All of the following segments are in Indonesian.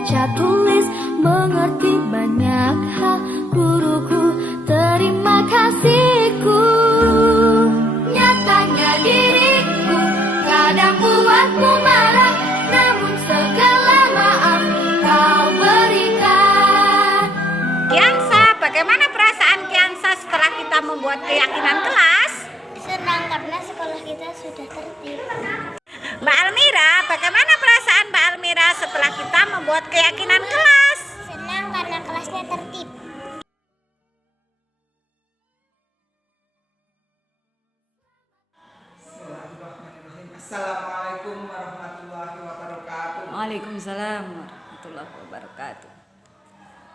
baca tulis, mengerti banyak hal. Guruku, terima kasihku. Nyatanya diriku kadang buatmu marah, namun segala maaf kau berikan. Kiansa, bagaimana perasaan Kiansa setelah kita membuat keyakinan kelas? Senang karena sekolah kita sudah tertib. Mbak Almira, bagaimana perasaan Mbak Almira setelah kita membuat keyakinan kelas? Senang karena kelasnya tertib. Assalamualaikum warahmatullahi wabarakatuh. Waalaikumsalam warahmatullahi wabarakatuh.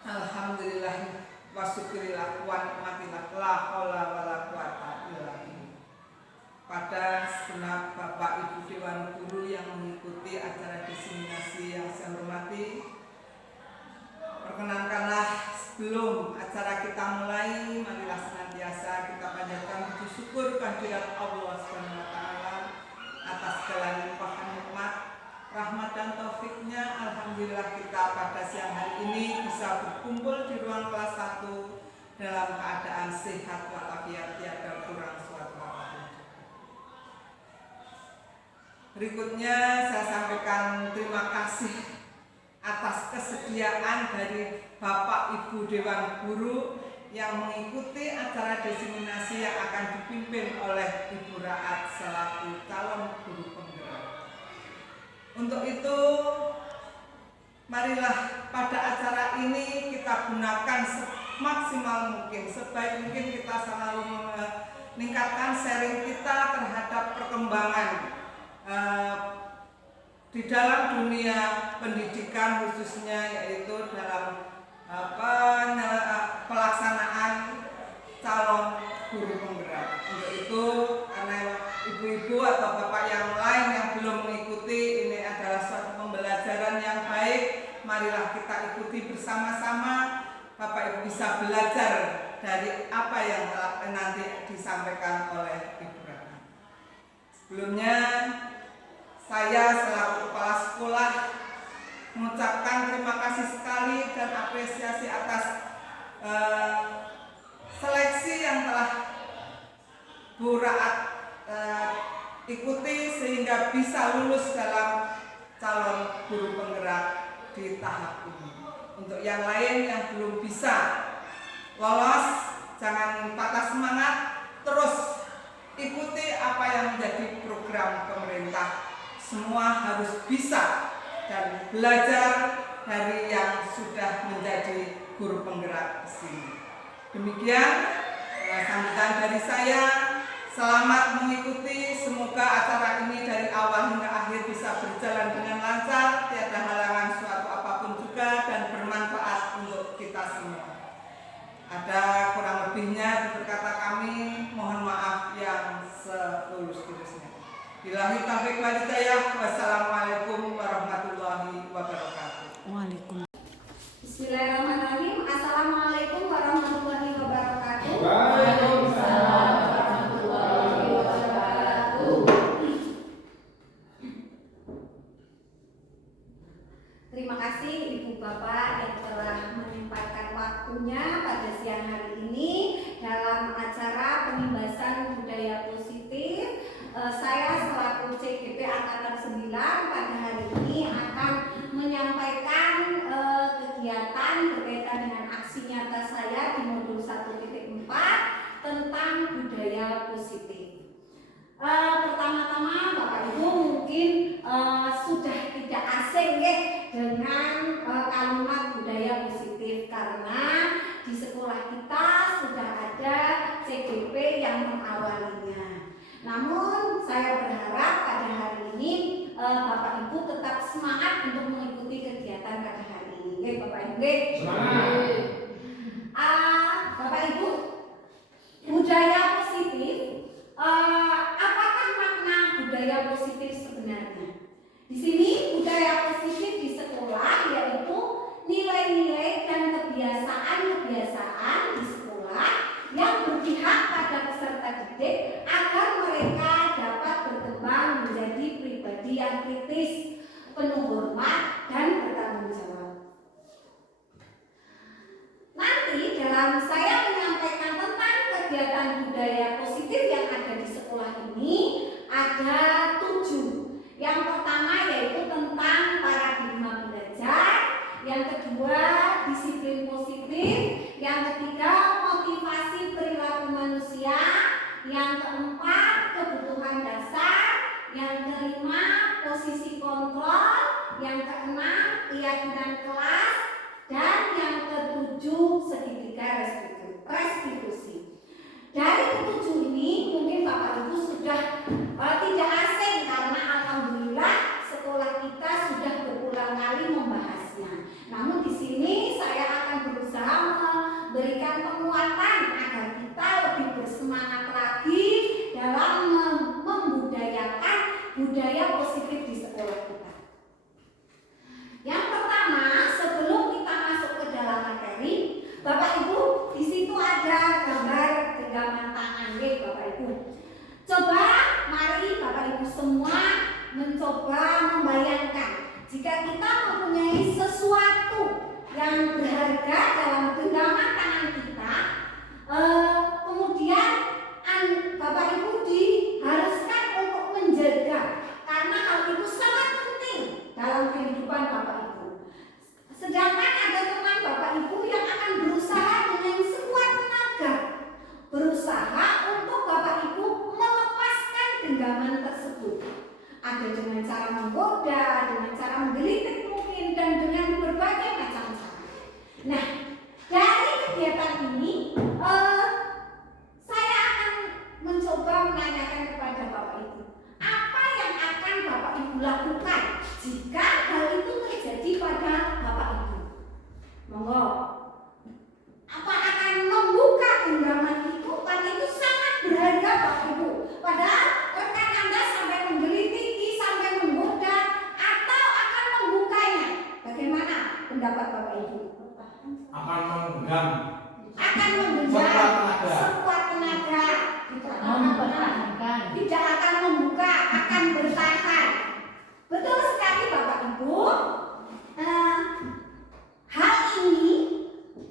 Alhamdulillah wa syukurillah wa nikmatillah la haula wala quwata illa billah. Pada segenap Bapak Ibu Dewan Guru yang mengikuti acara diseminasi yang saya hormati, perkenankanlah sebelum acara kita mulai, marilah senantiasa kita panjatkan puji syukur kehadirat Allah Subhanahu wa taala atas segala limpahan nikmat, rahmat dan taufiknya. Alhamdulillah kita pada siang hari ini bisa berkumpul di ruang kelas 1 dalam keadaan sehat walafiat, tiada kurang suatu apapun. Berikutnya saya sampaikan terima kasih atas kesediaan dari Bapak Ibu Dewan Guru yang mengikuti acara diseminasi yang akan dipimpin oleh Ibu Raat selaku calon guru penggerak. Untuk itu, marilah pada acara ini kita gunakan semaksimal mungkin, sebaik mungkin kita selalu meningkatkan sharing kita terhadap perkembangan di dalam dunia pendidikan, khususnya yaitu dalam pelaksanaan calon guru penggerak. Untuk itu, karena ibu-ibu atau bapak yang lain yang belum mengikuti, ini adalah suatu pembelajaran yang baik. Marilah kita ikuti bersama-sama. Bapak Ibu bisa belajar dari apa yang nanti disampaikan oleh Ibu Ratna. Sebelumnya, saya selaku kepala sekolah mengucapkan terima kasih sekali dan apresiasi atas seleksi yang telah Bu Raat ikuti sehingga bisa lulus dalam calon guru penggerak di tahap ini. Untuk yang lain yang belum bisa lolos, jangan patah semangat, terus ikuti apa yang menjadi program pemerintah. Semua harus bisa dan belajar dari yang sudah menjadi guru penggerak di sini. Demikian sambutan dari saya. Selamat mengikuti. Semoga acara ini dari awal hingga akhir bisa berjalan dengan lancar, tiada halangan suatu apapun juga, dan bermanfaat untuk kita semua. Ada kurang lebihnya berkata kami, mohon maaf yang setulus-tulusnya. Billahi taufiq wal hidayah. Wassalamualaikum warahmatullahi wabarakatuh. Waalaikumsalam. Bismillahirrahmanirrahim. Assalamualaikum warahmatullahi wabarakatuh. Waalaikumsalam warahmatullahi wabarakatuh. Terima kasih Ibu Bapak yang telah menyempatkan waktunya pada siang hari ini dalam acara penimbasan budaya positif. Saya selaku CGP Angkatan 9 pada hari ini akan menyampaikan kegiatan berkaitan dengan aksi nyata saya di modul 1.4 tentang budaya positif. Pertama-tama Bapak Ibu mungkin sudah tidak asing ya dengan kalimat budaya positif, karena di sekolah kita sudah ada CGP yang mengawalinya. Namun saya berharap pada hari ini Bapak Ibu tetap semangat untuk mengikuti kegiatan pada hari ini. Oke, Bapak Ibu. Semangat. Bapak Ibu, budaya positif. Apakah makna budaya positif sebenarnya? Di sini budaya positif di sekolah yaitu nilai-nilai dan kebiasaan-kebiasaan di sekolah yang berpihak pada peserta didik agar mereka dapat berkembang menjadi pribadi yang kritis, penuh hormat dan bertanggung jawab. posisi kontrol, yang keenam keyakinan kelas, dan yang ketujuh segitiga restitusi. Dari ketujuh ini mungkin Bapak Ibu sudah tidak asing karena alhamdulillah sekolah kita sudah berulang kali membahasnya. Namun di sini saya akan berusaha memberikan penguatan agar kita lebih bersemangat lagi dalam membudayakan budaya positif di sekolah kita. Yang pertama, sebelum kita masuk ke dalam materi, Bapak Ibu, di situ ada gambar genggaman tangan, Bapak Ibu. Coba mari Bapak Ibu semua mencoba membayangkan jika kita mempunyai sesuatu yang berharga dalam genggaman tangan kita, kemudian Bapak Ibu diharuskan untuk menjaga karena hal itu sangat penting dalam kehidupan Bapak Ibu. Sedangkan ada teman Bapak Ibu yang akan berusaha dengan sekuat tenaga, berusaha untuk Bapak Ibu melepaskan genggaman tersebut. Ada dengan cara menggoda, dengan cara menggelitik mungkin, dan dengan berbagai macam cara. Nah, dari kegiatan ini saya akan mencoba menanyakan kepada Bapak Ibu, apa yang akan Bapak Ibu lakukan jika hal itu terjadi pada Bapak Ibu? Monggo. Apa akan membuka genggaman itu? Karena itu sangat berharga Bapak Ibu. Padahal rekan Anda sampai menggelitiki, sampai menggoda, atau akan membukanya. Bagaimana pendapat Bapak Ibu? Akan menggenggam. Akan menggenggam sekuat tenaga. Mempertahankan. Tidak akan membuka, akan bertahan. Betul sekali Bapak Ibu. Hal ini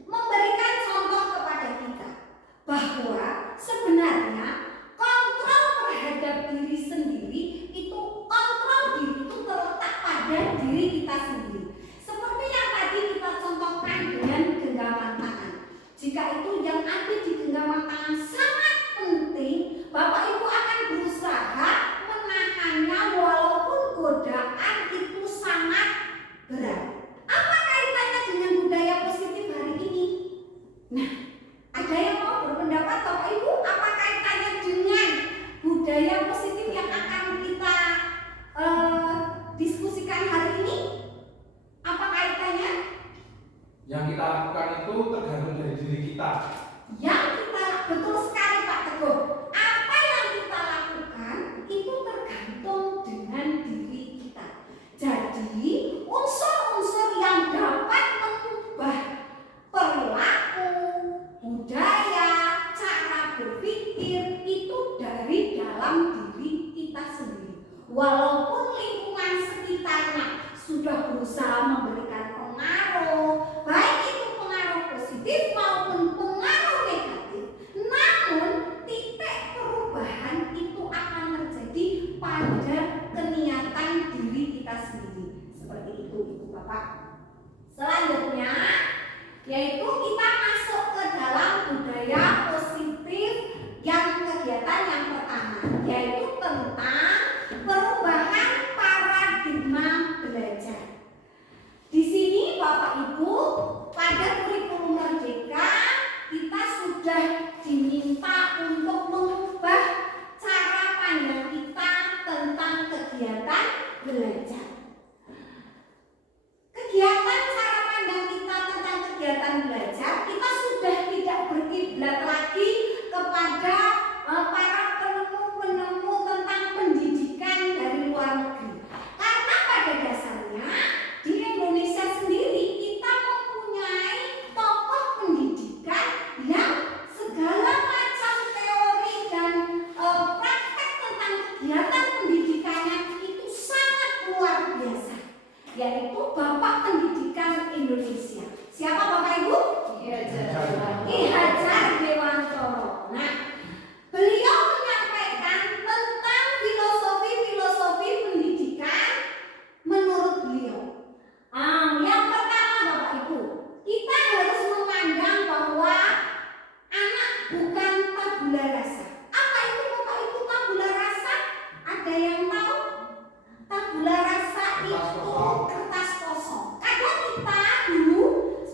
memberikan contoh kepada kita bahwa sebenarnya kontrol terhadap diri sendiri itu, kontrol diri itu terletak pada diri kita sendiri. Seperti yang tadi kita contohkan dengan genggaman tangan. Jika itu yang ada di genggaman tangan sangat penting, Bapak Ibu akan berusaha menahannya walaupun godaan itu sangat berat. Apa kaitannya dengan budaya positif hari ini? Nah, ada yang mau berpendapat Bapak Ibu, apa kaitannya dengan budaya positif yang akan kita diskusikan hari ini? Apa kaitannya? Yang kita lakukan itu tergantung dari diri kita. Yang kita, betul sekali Pak Teguh. Apa yang kita lakukan itu tergantung dengan diri kita. Jadi unsur-unsur yang dapat mengubah perilaku, budaya, cara berpikir itu dari dalam diri kita sendiri. Walaupun lingkungan sekitarnya sudah berusaha memberikan pengaruh, baik itu pengaruh positif maupun pengaruh negatif, namun titik perubahan itu akan terjadi pada keniatan diri kita sendiri. Seperti itu Ibu Bapak. Selanjutnya yaitu kita masuk ke dalam budaya positif yang kegiatan yang pertama, yaitu tentang perubahan paradigma belajar. Di sini Bapak Ibu, pada kurikulum Merdeka kita sudah diminta untuk mengubah cara pandang kita tentang kegiatan belajar. Kegiatan cara pandang kita tentang kegiatan belajar, kita sudah tidak berkiblat lagi kepada para penemu-penemu tentang pendidikan dari luar negeri. Karena pada dasarnya di Indonesia sendiri kita mempunyai tokoh pendidikan yang segala macam teori dan praktek tentang kegiatan pendidikannya itu sangat luar biasa, yaitu Bapak Pendidikan Indonesia. Siapa Bapak Ibu? Ki Hajar Dewantoro. Nah, beliau menyampaikan tentang filosofi pendidikan menurut beliau. Yang pertama Bapak Ibu, kita harus memandang bahwa anak bukan tabula rasa. Apa itu Bapak Ibu tabula rasa? Ada yang tahu? Tabula rasa kertas kosong. Kadang kita dulu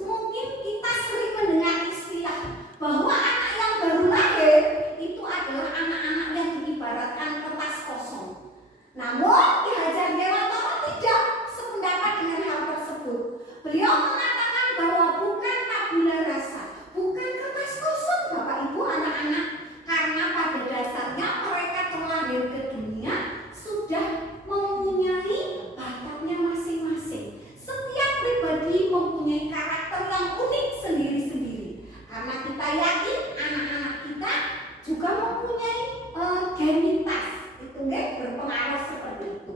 mungkin kita sering mendengar istilah bahwa anak yang baru lahir itu adalah anak-anak yang diibaratkan kertas kosong. Namun Ki Hajar Dewantara tidak sependapat dengan hal tersebut. Beliau mengatakan bahwa bukan tabula rasa, bukan kertas kosong Bapak Ibu anak-anak, karena pada dasarnya mereka terlahir ke dunia sudah mempunyai bakatnya masing-masing. Setiap pribadi mempunyai karakter yang unik sendiri-sendiri. Karena kita yakin anak-anak kita juga mempunyai genitas, itu berpengaruh seperti itu.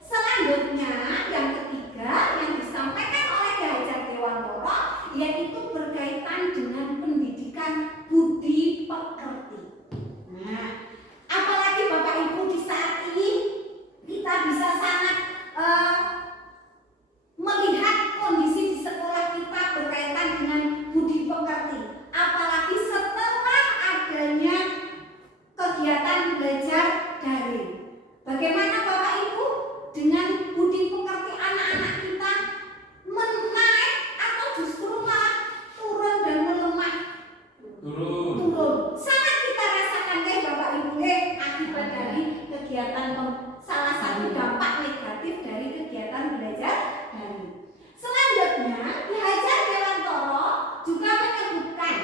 Selanjutnya yang ketiga yang disampaikan oleh Ki Hajar Dewantara yaitu berkaitan dengan pendidikan budi pekerti. Nah, apalagi Bapak Ibu di saat ini kita bisa sangat melihat kondisi di sekolah kita berkaitan dengan budi pekerti. Apalagi setelah adanya kegiatan belajar daring. Bagaimana Bapak Ibu dengan budi pekerti anak-anak kita menaik atau justru malah turun dan melemah? Turun. Sangat kita rasakan Bapak Ibu akibat dari kegiatan salah satu dampak negatif dari kegiatan belajar daring. Selanjutnya Ki Hajar Dewantara juga menyebutkan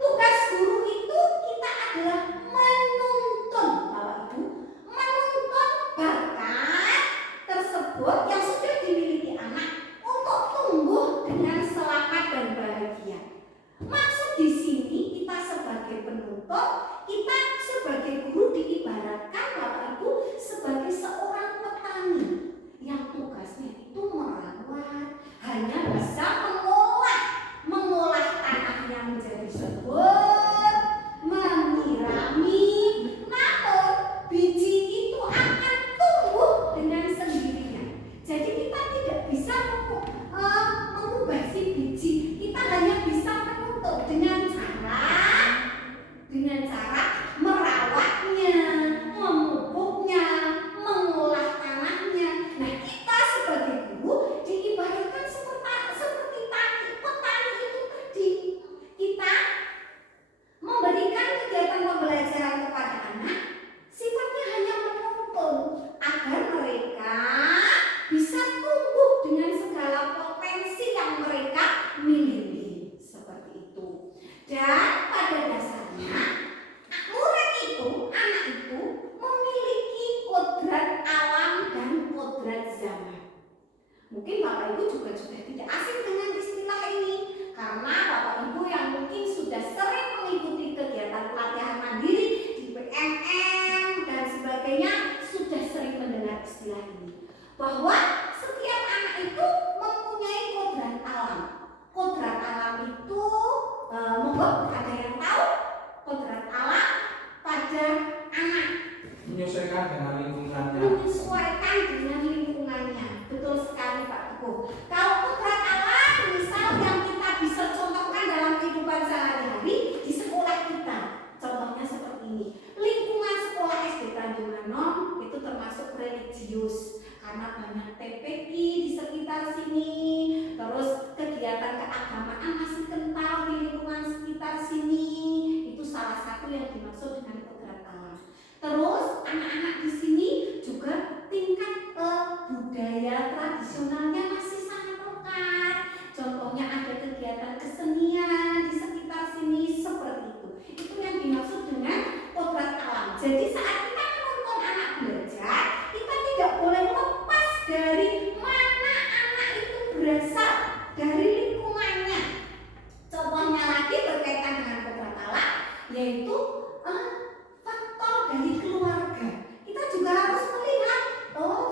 tugas guru itu kita adalah menuntun Bapak Ibu, menuntun bakat tersebut yang sudah dimiliki anak untuk tumbuh dengan selamat dan bahagia. Maksud di sini kita sebagai penuntun, kita sebagai guru diibaratkan Bapak Ibu sebagai seorang petani yang tugasnya itu merawat, hanya bisa mengolah tanahnya menjadi subur, menyirami, namun biji itu akan tumbuh dengan sendirinya. Jadi kita tidak bisa mengubah si biji, kita hanya bisa menuntut dengan cara merawatnya, memupuknya, mengolah tanahnya. Nah, kita sebagai guru diibaratkan seperti petani itu tadi. Kita memberikan kegiatan pembelajaran kepada anak sifatnya hanya menuntun agar mereka bisa tumbuh dengan segala potensi yang mereka miliki, seperti itu. Dan pada dasarnya murid itu, anak itu memiliki kodrat alam dan kodrat zaman. Mungkin Bapak Ibu juga sudah tidak asing dengan istilah ini, karena Bapak Ibu yang mungkin sudah sering mengikuti kegiatan pelatihan mandiri di PNM dan sebagainya sudah sering mendengar istilah ini, bahwa setiap anak itu mempunyai kodrat alam. Kodrat alam itu monggo ada yang tahu kodrat alam pada anak? Menyesuaikan dengan lingkungannya. Menyesuaikan dengan lingkungannya. Betul sekali Pak Teguh. Kalau kodrat alam misal yang kita bisa contohkan dalam kehidupan sehari-hari di sekolah kita, contohnya seperti ini. Lingkungan sekolah SD Tanjung Anom itu termasuk religius karena banyak TPQ di sekitar sini. Terus kegiatan keagamaan masih kental di lingkungan sekitar sini. Itu salah satu yang dimaksud dengan kodrat alam. Terus anak-anak di sini juga tingkat budaya tradisionalnya masih sangat lekat. Contohnya ada kegiatan kesenian di sekitar sini seperti itu. Itu yang dimaksud dengan kodrat alam. Jadi saat kita menuntun anak belajar, kita tidak boleh lepas dari mana anak itu berasal, dari lingkungannya. Contohnya lagi berkaitan dengan kodrat alam, yaitu faktor dari keluarga. Kita juga harus melihat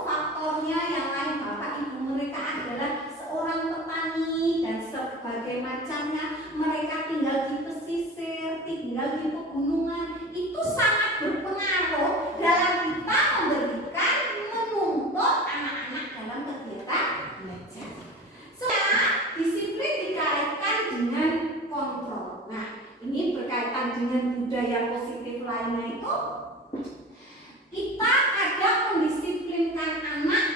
faktornya yang lain. Bapak Ibu mereka adalah seorang petani dan sebagai macamnya, mereka tinggal di pesisir, tinggal di pegunungan. Itu sangat berpengaruh dalam kita memberikan menuntut anak-anak dalam kegiatan belajar. Disiplin dikaitkan dengan kontrol. Nah, ini berkaitan dengan budaya positif lainnya itu, kita kadang mendisiplinkan anak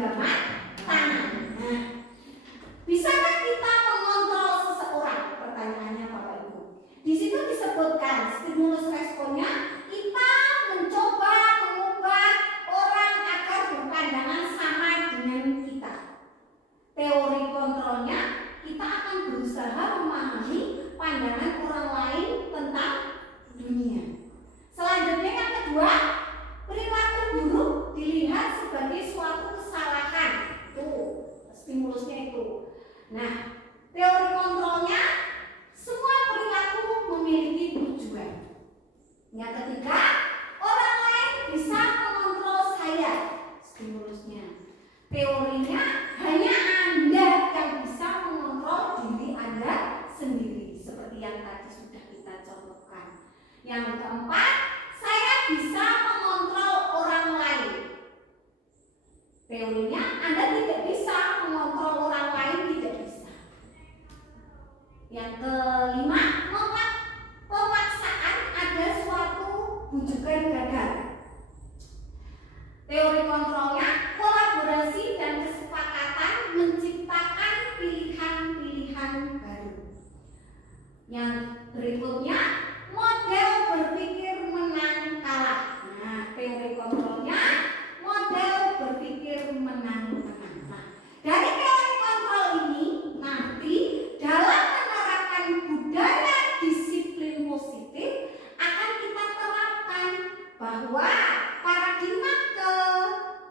genggaman tangan. Nah, bisakah kita mengontrol seseorang? Pertanyaannya Bapak Ibu. Di situ disebutkan stimulus responnya, kita mencoba mengubah orang agar berpandangan sama dengan kita. Teori kontrolnya, kita akan berusaha memahami pandangan orang lain tentang dunia. Selanjutnya yang kedua, perilaku buruk dilihat sebagai suatu kesalahan. Tuh, stimulusnya itu. Nah, teori kontrolnya, semua perilaku memiliki tujuan. Yang ketiga, orang lain bisa mengontrol saya. Stimulusnya. Teorinya, hanya Anda yang bisa mengontrol diri Anda sendiri. Seperti yang tadi sudah kita contohkan. Yang keempat, saya bisa mengontrol orang lain. Teorinya, Anda tidak bisa mengontrol orang lain, tidak bisa. Yang kelima, pemaksaan ada suatu bujukan gagal. Teori kontrolnya, kolaborasi dan kesepakatan menciptakan pilihan-pilihan baru. Yang berikutnya, model berpikir menang kalah. Nah, teori kontrolnya, model berpikir menang kalah. Nah, dari teori kontrol ini nanti dalam menerapkan budaya disiplin positif akan kita terapkan bahwa paradigma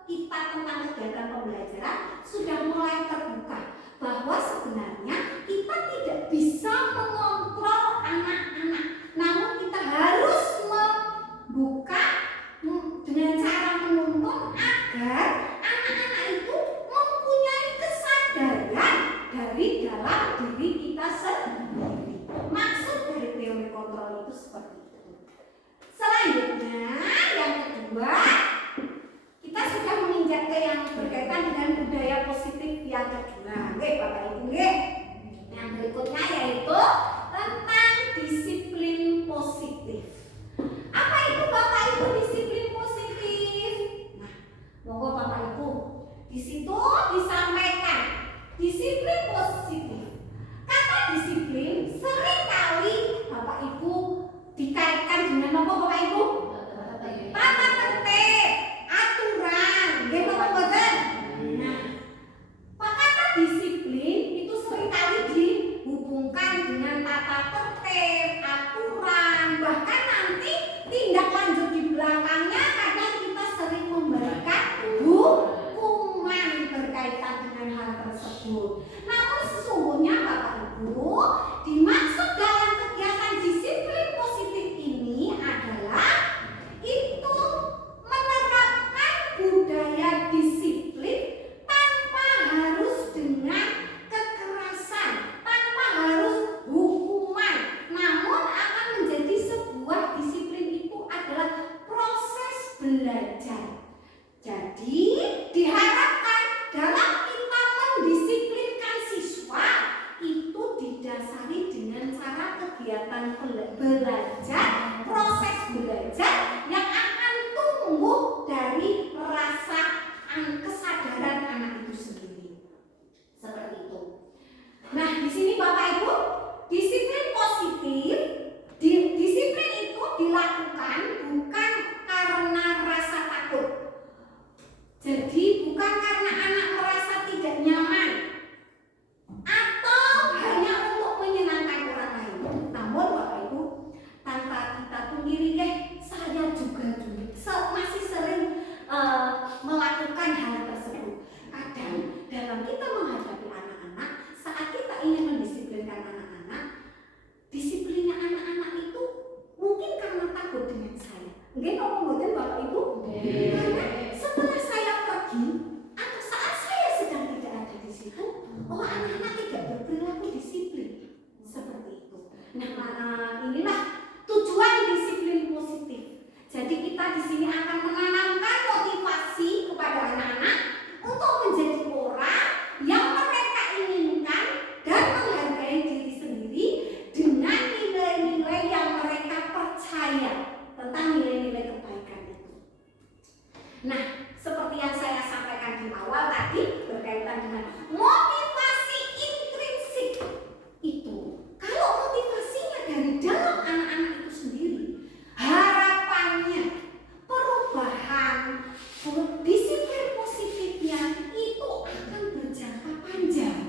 kita tentang kegiatan pembelajaran sudah mulai terbuka bahwa sebenarnya kita tidak bisa mengontrol anak-anak, namun kita harus membuka dengan cara menuntun agar anak-anak itu mempunyai kesadaran dari dalam diri kita sendiri. Maksud dari teori kontrol itu seperti itu. Selanjutnya yang kedua, kita sudah menginjak ke yang berkaitan dengan budaya positif yang kedua. Oke, Bapak Ibu, nggih. Yang berikutnya yaitu tentang disiplin positif. Apa itu Bapak Ibu disiplin positif? Nah, monggo Bapak Ibu. Di situ disampaikan disiplin positif. Kata disiplin seringkali Bapak Ibu dikaitkan dengan apa Bapak Ibu? Tata tertib, aturan, nggih napa mboten? Nah, kata disiplin itu seringkali dihubungkan dengan tata tertib, aturan, bahkan nanti tindak lanjut di belakangnya kadang kita sering memberikan hukuman berkaitan dengan hal tersebut. Namun sesungguhnya Bapak Ibu, dimaksud dalam kegiatan disiplin positif ini adalah itu menerapkan budaya disiplin tanpa harus dengan kekerasan, tanpa harus hukuman, namun akan menjadi sebuah disiplin itu adalah proses belajar. Jadi diharapkan dalam kita mendisiplinkan siswa itu didasari dengan cara kegiatan belajar, proses belajar yang akan tumbuh dari rasa kesadaran anak itu sendiri. Seperti itu. Nah, di sini Bapak Ibu, disiplin positif, disiplin itu dilakukan bukan karena rasa takut. Jadi bukan karena berkaitan dengan motivasi intrinsik itu. Kalau motivasinya dari dalam anak-anak itu sendiri, harapannya, perubahan, disiplin positifnya itu akan berjangka panjang.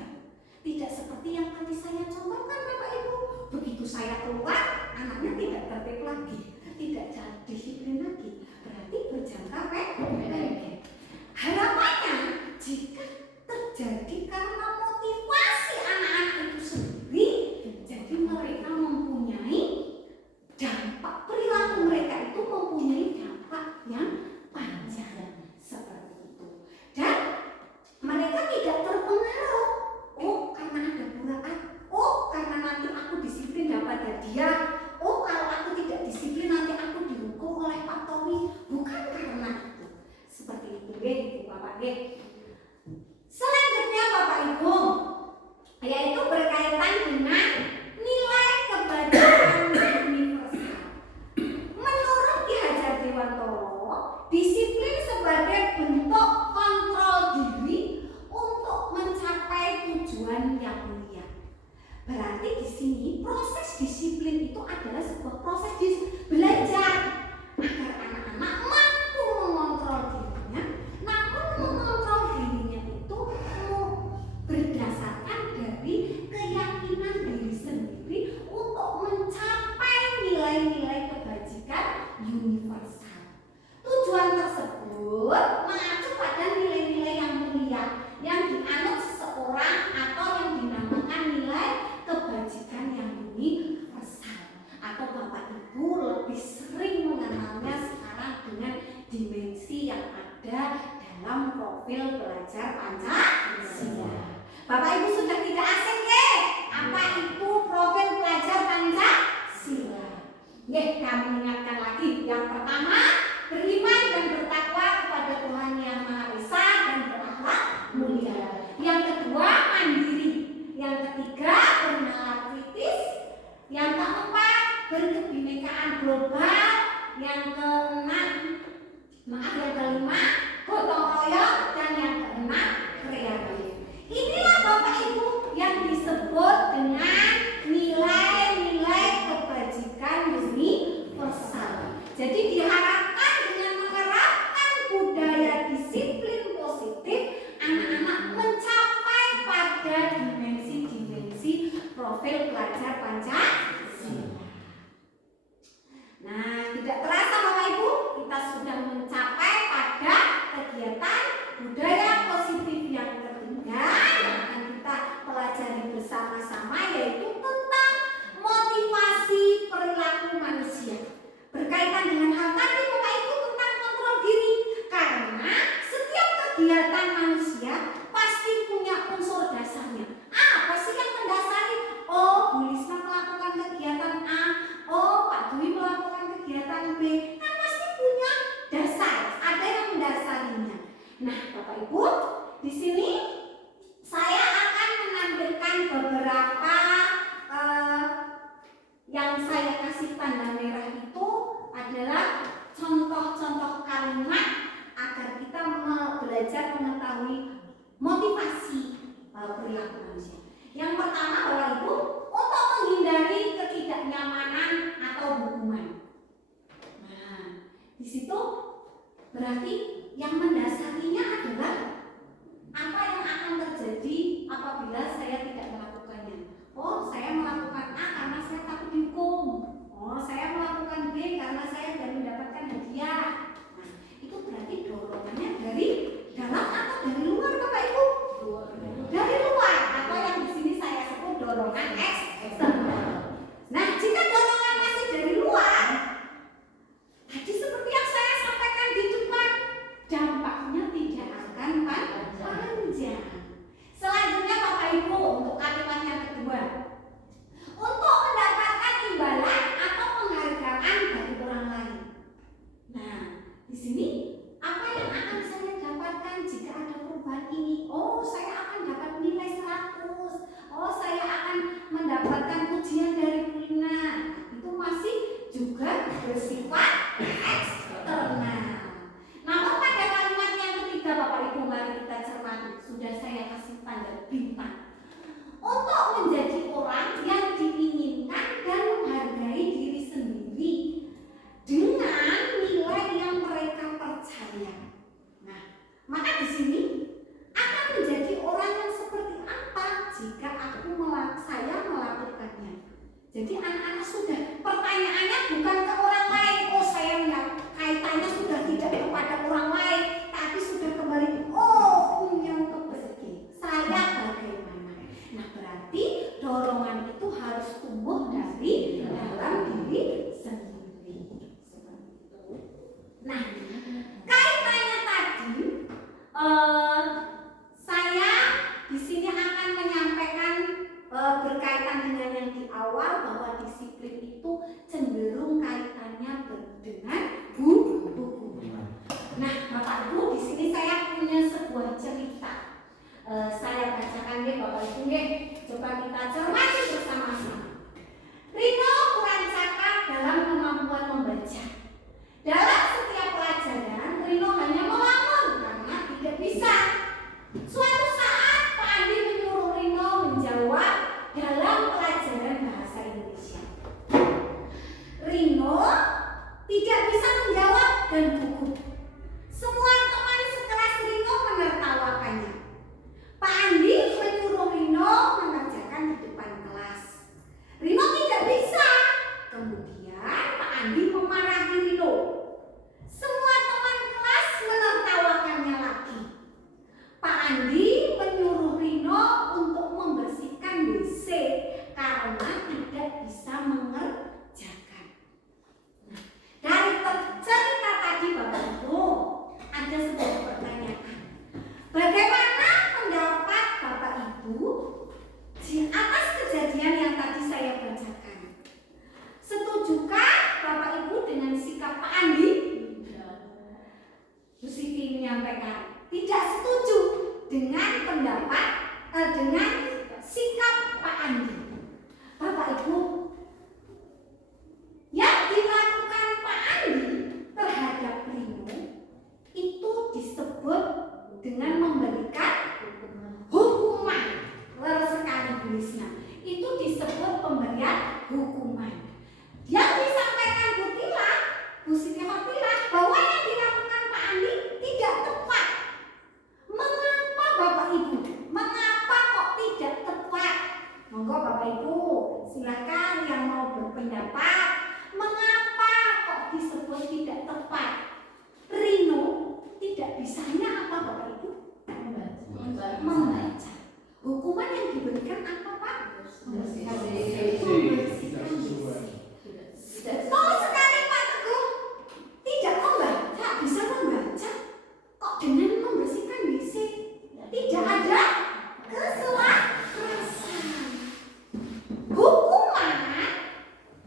Tidak seperti yang tadi saya contohkan Bapak Ibu. Begitu saya keluar, anaknya tidak tertib lagi, tidak disiplin lagi. Berarti berjangka pendek. Harapannya jika terjadi karena motivasi anak-anak itu sendiri, jadi mereka mempunyai dampak, perilaku mereka itu mempunyai dampak yang panjang seperti itu. Dan mereka tidak terpengaruh. Oh, karena ada buraan. Oh, karena nanti aku disiplin dapat hadiah. Oh, kalau aku tidak disiplin nanti aku dihukum oleh Pak Tommy. Bukan karena itu. Seperti itu, Ibu Bapak. Selanjutnya Bapak Ibu, yaitu berkaitan dengan nilai kebajikan universal. Menurut Ki Hajar Dewantoro, disiplin sebagai bentuk kontrol diri untuk mencapai tujuan yang mulia. Berarti di sini proses disiplin itu adalah sebuah proses belajar agar anak-anak mampu mengontrol dirinya. Namun mengontrol dirinya itu berdasarkan dari keyakinan diri sendiri untuk mencapai nilai-nilai kebajikan universal. Tujuan tersebut mengacu pada nilai-nilai yang mulia yang dianut seseorang atau yang dinamakan nilai kebajikan yang universal, atau Bapak Ibu lebih sering mengenalnya sekarang dengan dimensi yang ada dalam profil belajar Pancasila. Bapak Ibu sudah tidak asing ya? Apa itu profil belajar Pancasila? Kami ingatkan lagi. Yang pertama, beriman dan bertakwa kepada Tuhan Yang Maha Esa dan berakhlak mulia. Yang kedua, mandiri. Yang ketiga, bernalar kritis. Yang keempat, berkebinekaan global. Yang kelima, gotong royong. Dan yang keenam, kreatif. Inilah Bapak Ibu yang disebut dengan nilai-nilai kebajikan universal. Jadi diharapkan dengan menerapkan budaya disiplin positif, anak-anak mencapai pada dimensi-dimensi profil pelajar Pancasila. Nah, tidak terasa Bapak Ibu, kita sudah mencapai pada kegiatan budaya positif yang ketiga yang akan kita pelajari bersama-sama, yaitu tentang motivasi perilaku manusia. Berkaitan dengan hal tadi Bapak Ibu tentang kontrol diri, karena setiap kegiatan manusia pasti punya unsur dasarnya. Apa sih yang mendasari? Oh, Bu Lisna melakukan kegiatan A, oh Pak Dwi melakukan kegiatan B. Kan pasti punya dasar, ada yang mendasarinya. Nah, Bapak Ibu, di sini saya akan menampilkan beberapa yang saya kasih tanda merah itu adalah contoh-contoh kalimat agar kita belajar mengetahui motivasi perilaku manusia. Yang pertama Bapak Ibu, untuk menghindari ketidaknyamanan atau hukuman. Nah, di situ berarti yang mendasarinya adalah apa yang akan terjadi apabila saya tidak melakukannya. Oh, saya melakukan A karena saya takut dihukum. Oh, saya melakukan B karena saya baru mendapatkan hadiah. Nah, itu berarti dorongannya dari dalam atau dari luar Bapak Ibu? Dari luar, atau yang di sini saya sebut dorongan eksternal. Nah, jika dorongan masih dari luar, tadi seperti yang saya sampaikan di depan, dampaknya tidak akan panjang. Selanjutnya Bapak Ibu, Maka di sini akan menjadi orang yang seperti apa jika saya melakukannya. Jadi anak-anak sudah, pertanyaannya bukan ke orang lain, oh saya kaitannya sudah tidak kepada orang lain, tapi sudah kembali, oh punya untuk rezeki, saya bagaimana. Nah berarti dorongan itu harus tumbuh dari dalam diri sendiri. Nah kaitannya tadi, saya di sini akan menyampaikan berkaitan dengan yang di awal bahwa disiplin itu cenderung kaitannya dengan buku. Nah, Bapak Ibu, di sini saya punya sebuah cerita. Saya bacakan deh Bapak Ibu deh. Coba kita cermati bersama-sama. Rino kurang cakap dalam kemampuan membaca. Dalam setiap pelajaran, Rino hanya melamun karena tidak bisa. Suatu saat Pak Andi menyuruh Rino menjawab dalam pelajaran bahasa Indonesia. Rino tidak bisa menjawab dan gugup. Semua teman sekelas Rino menertawakannya. Pak Andi menyuruh Rino mengerjakan di depan kelas. Rino tidak bisa. Kemudian Pak Andi memarahi Rino. Semua teman kelas menertawakannya lagi. Pak Andi menyuruh Rino untuk membersihkan WC karena tidak bisa mengerjakan. Nah, dari cerita tadi Bapak Ibu, ada sebuah pertanyaan. Bagaimana pendapat Bapak Ibu di atas kejadian yang tadi saya bacakan? Setujukah Bapak Ibu dengan sikap Pak Andi? Bu Siti menyampaikan tidak setuju dengan pendapat dengan sikap Pak Andi. Bapak Ibu, yang dilakukan Pak Andi terhadap Rino itu disebut dengan memberikan hukuman. Leres sekali tulisnya. Itu disebut pemberian hukuman. Yang disampaikan Bu Siti Khotila bahwa yang dilakukan Pak Andi tidak tepat. Mengapa Bapak Ibu? Mengapa kok tidak tepat? Monggo Bapak Ibu, silakan yang mau berpendapat. Mengapa kok disebut tidak tepat? Rino tidak bisanya apa Bapak Ibu? Membaca. Hukuman yang diberikan apa Pak? Membersihkan WC. Tolong sekali Pak Teguh, tidak membaca, bisa membaca. Kok dengan membersihkan WC tidak ada keselarasan. Hukuman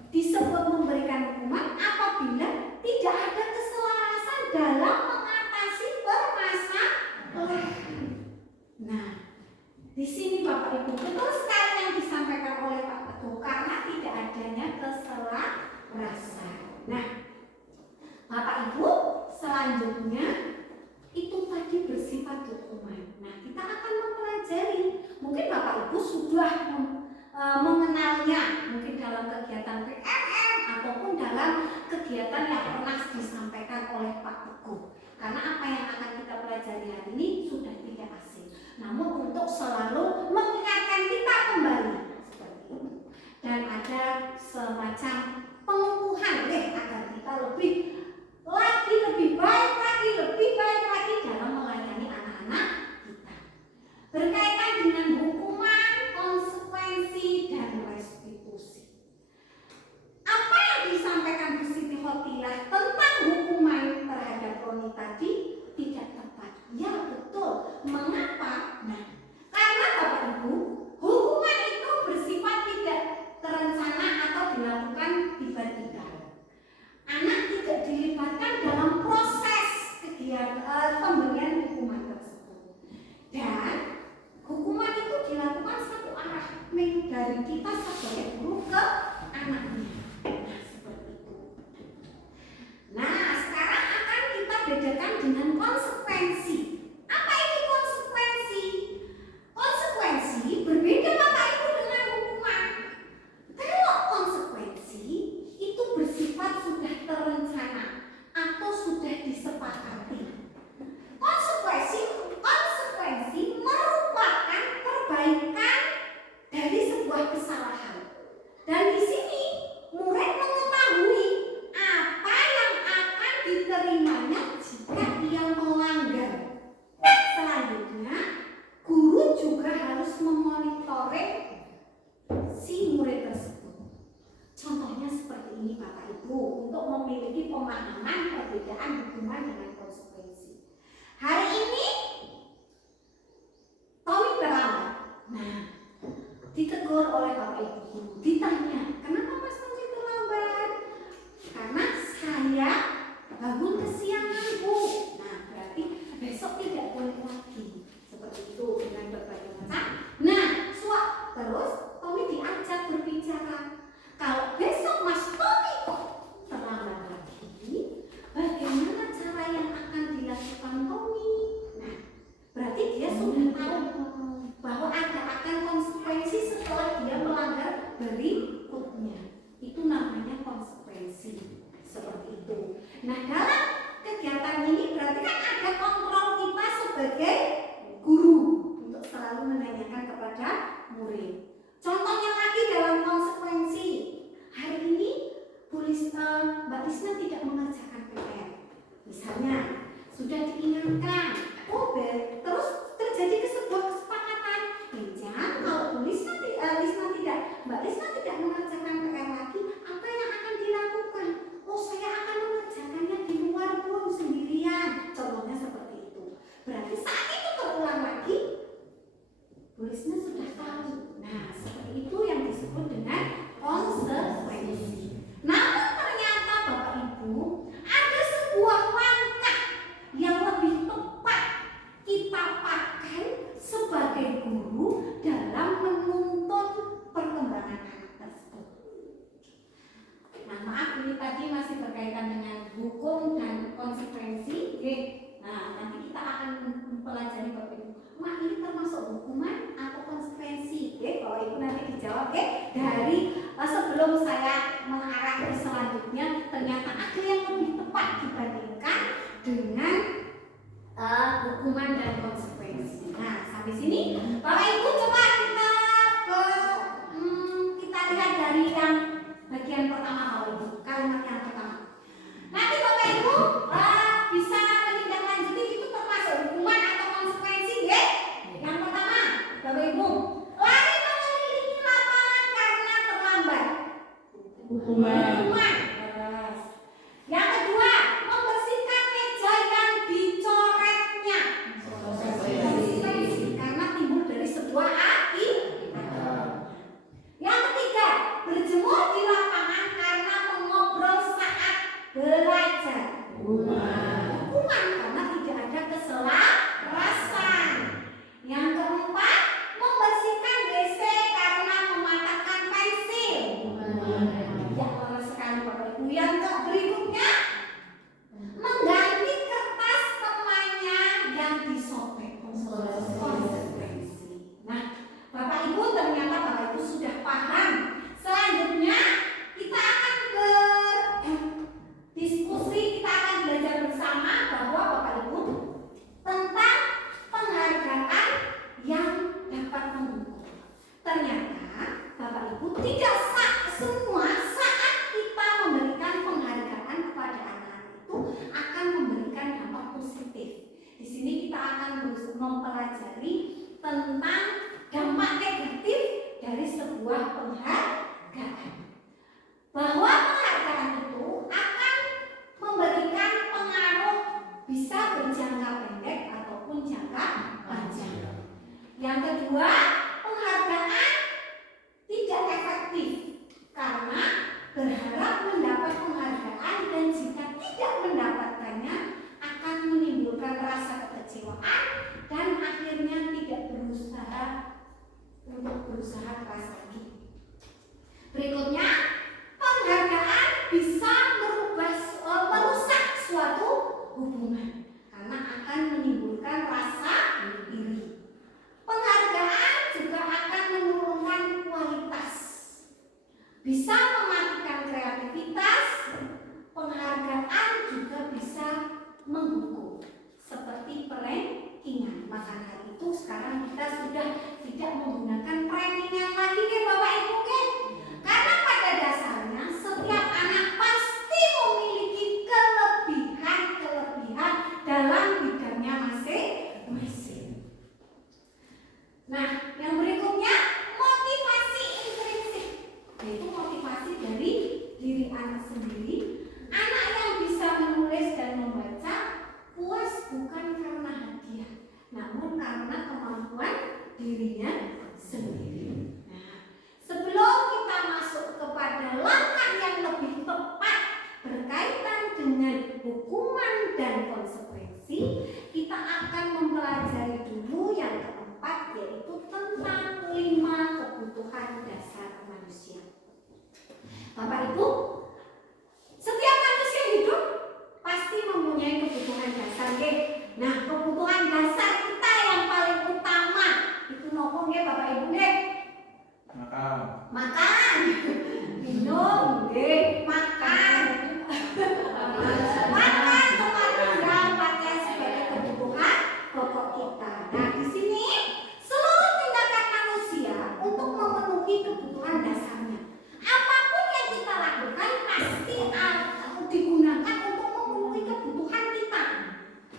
disebut memberikan hukuman apabila tidak ada keselarasan dalam mengatasi permasalahan. Nah, di sini Bapak Ibu betul sekali yang disampaikan oleh Pak Teguh karena tidak adanya keselarasan. Nah, Bapak Ibu, selanjutnya itu tadi bersifat hukuman. Nah, kita akan mempelajari. Mungkin Bapak Ibu sudah mengenalnya, mungkin dalam kegiatan PNM ataupun dalam kegiatan yang pernah disampaikan oleh Pak Teguh. Karena apa yang akan kita pelajari hari ini sudah tidak asing. Namun untuk selalu mengingatkan kita kembali seperti itu. Dan ada semacam pengukuhan agar kita lebih baik lagi dalam melayani anak-anak kita. Berkaitan dengan hukuman, konsekuensi, dan restitusi. Apa yang disampaikan Bu Siti Khotilah tentang hukuman terhadap Roni tadi tidak tepat. Ya betul. Mengapa? Nah, karena ditegur oleh Bapak Ibu guru. Ditanya, kenapa Mas Tommy terlambat? Karena saya bangun kesiangan Bu. Nah berarti besok tidak boleh lagi. Seperti itu dengan berbagai macam. Nah terus Tommy diajak berbicara. Kalau besok Mas Tommy kok terlambat lagi, bagaimana cara yang akan dilakukan Tommy? Nah berarti dia sudah tahu bahwa akan konsekuensi setelah dia melanggar berikutnya. Itu namanya konsekuensi. Seperti itu. Nah dalam kegiatan ini berarti kan ada kontrol kita sebagai guru untuk selalu menanyakan kepada murid. Contohnya lagi dalam konsekuensi, hari ini Mbak Lisna tidak mengerjakan PR. Misalnya sudah diingatkan, terus terjadi sebuah kesepakatan. Jangan kalau Mbak Lisna tidak mengerjakan PR lagi, apa yang akan dilakukan? Saya akan mengerjakannya di luar pun sendirian. Contohnya seperti itu. Berarti saat itu terulang lagi, Bu Lisna sudah tahu. Nah, seperti itu yang disebut dengan konsekuensi. Namun ternyata Bapak Ibu, ada sebuah langkah yang lebih tepat kita pakai sebagai guru dalam menuntun perkembangan anak tersebut. Nah, maaf ini tadi masih berkaitan dengan hukum dan konsekuensi. Nah, nanti kita akan mempelajari Bapak Ibu. Mak, ini termasuk hukuman atau konsekuensi? Bapak Ibu nanti dijawab dari sebelum saya mengarah ke selanjutnya, ternyata ada yang lebih tepat dibandingkan dengan hukuman dan konsekuensi. Nah, sampai sini Bapak Ibu coba kita lihat dari yang bagian pertama Bapak Ibu, kalimat yang pertama. Nanti Bapak Ibu bisa menindaklanjuti itu termasuk hukuman atau konsekuensi, ya? Yang pertama, Bapak Ibu, lari mengelilingi lapangan karena terlambat. Hukuman. Yang kedua, membersihkan meja yang dicoretnya. Konsekuensi. Karena timbul dari sebuah akibat. Yang ketiga, berjemur di lapangan karena mengobrol saat belajar. Hukuman karena tidak ada keselarasan. Yang keempat, membersihkan WC karena mematahkan pensil. Ya, orang sekali Bapak Ibu. Yang berikutnya, mengganti kertas temannya yang disobek. Konsekuensi. Nah, Bapak Ibu ternyata Bapak Ibu sudah paham. Selanjutnya kita akan berdiskusi, kita akan belajar bersama bahwa Bapak Ibu tentang penghargaan yang dapat mendukung. Ternyata Bapak Ibu tidak semua saat kita memberikan penghargaan kepada anak itu akan memberikan dampak positif. Di sini kita akan mempelajari tentang dampak negatif dari sebuah penghargaan. Bahwa penghargaan itu akan memberikan pengaruh bisa berjangka pendek ataupun jangka panjang. Yang kedua, penghargaan tidak efektif karena berharap mendapat penghargaan dan jika tidak mendapatkannya akan menimbulkan rasa kekecewaan dan akhirnya tidak berusaha keras lagi. Berikutnya, penghargaan bisa merusak suatu hubungan karena akan menimbulkan rasa iri. Penghargaan juga akan menurunkan kualitas, bisa mematikan kreativitas. Penghargaan juga bisa menghukum, seperti prankingan. Maka hari itu sekarang kita sudah tidak menggunakan prankingan lagi, Bapak Ibu, karena pada dasarnya setiap anak pasti memiliki kelebihan dalam bidangnya masing-masing. Nah, yang berikutnya motivasi intrinsik, yaitu motivasi dari nggih Bapak Ibu nggih? Makan. Makan. Minum nggih, makan. Makan tempat tinggal pakai sebagai kebutuhan pokok kita. Nah, di sini seluruh tindakan manusia untuk memenuhi kebutuhan dasarnya. Apapun yang kita lakukan pasti digunakan untuk memenuhi kebutuhan kita.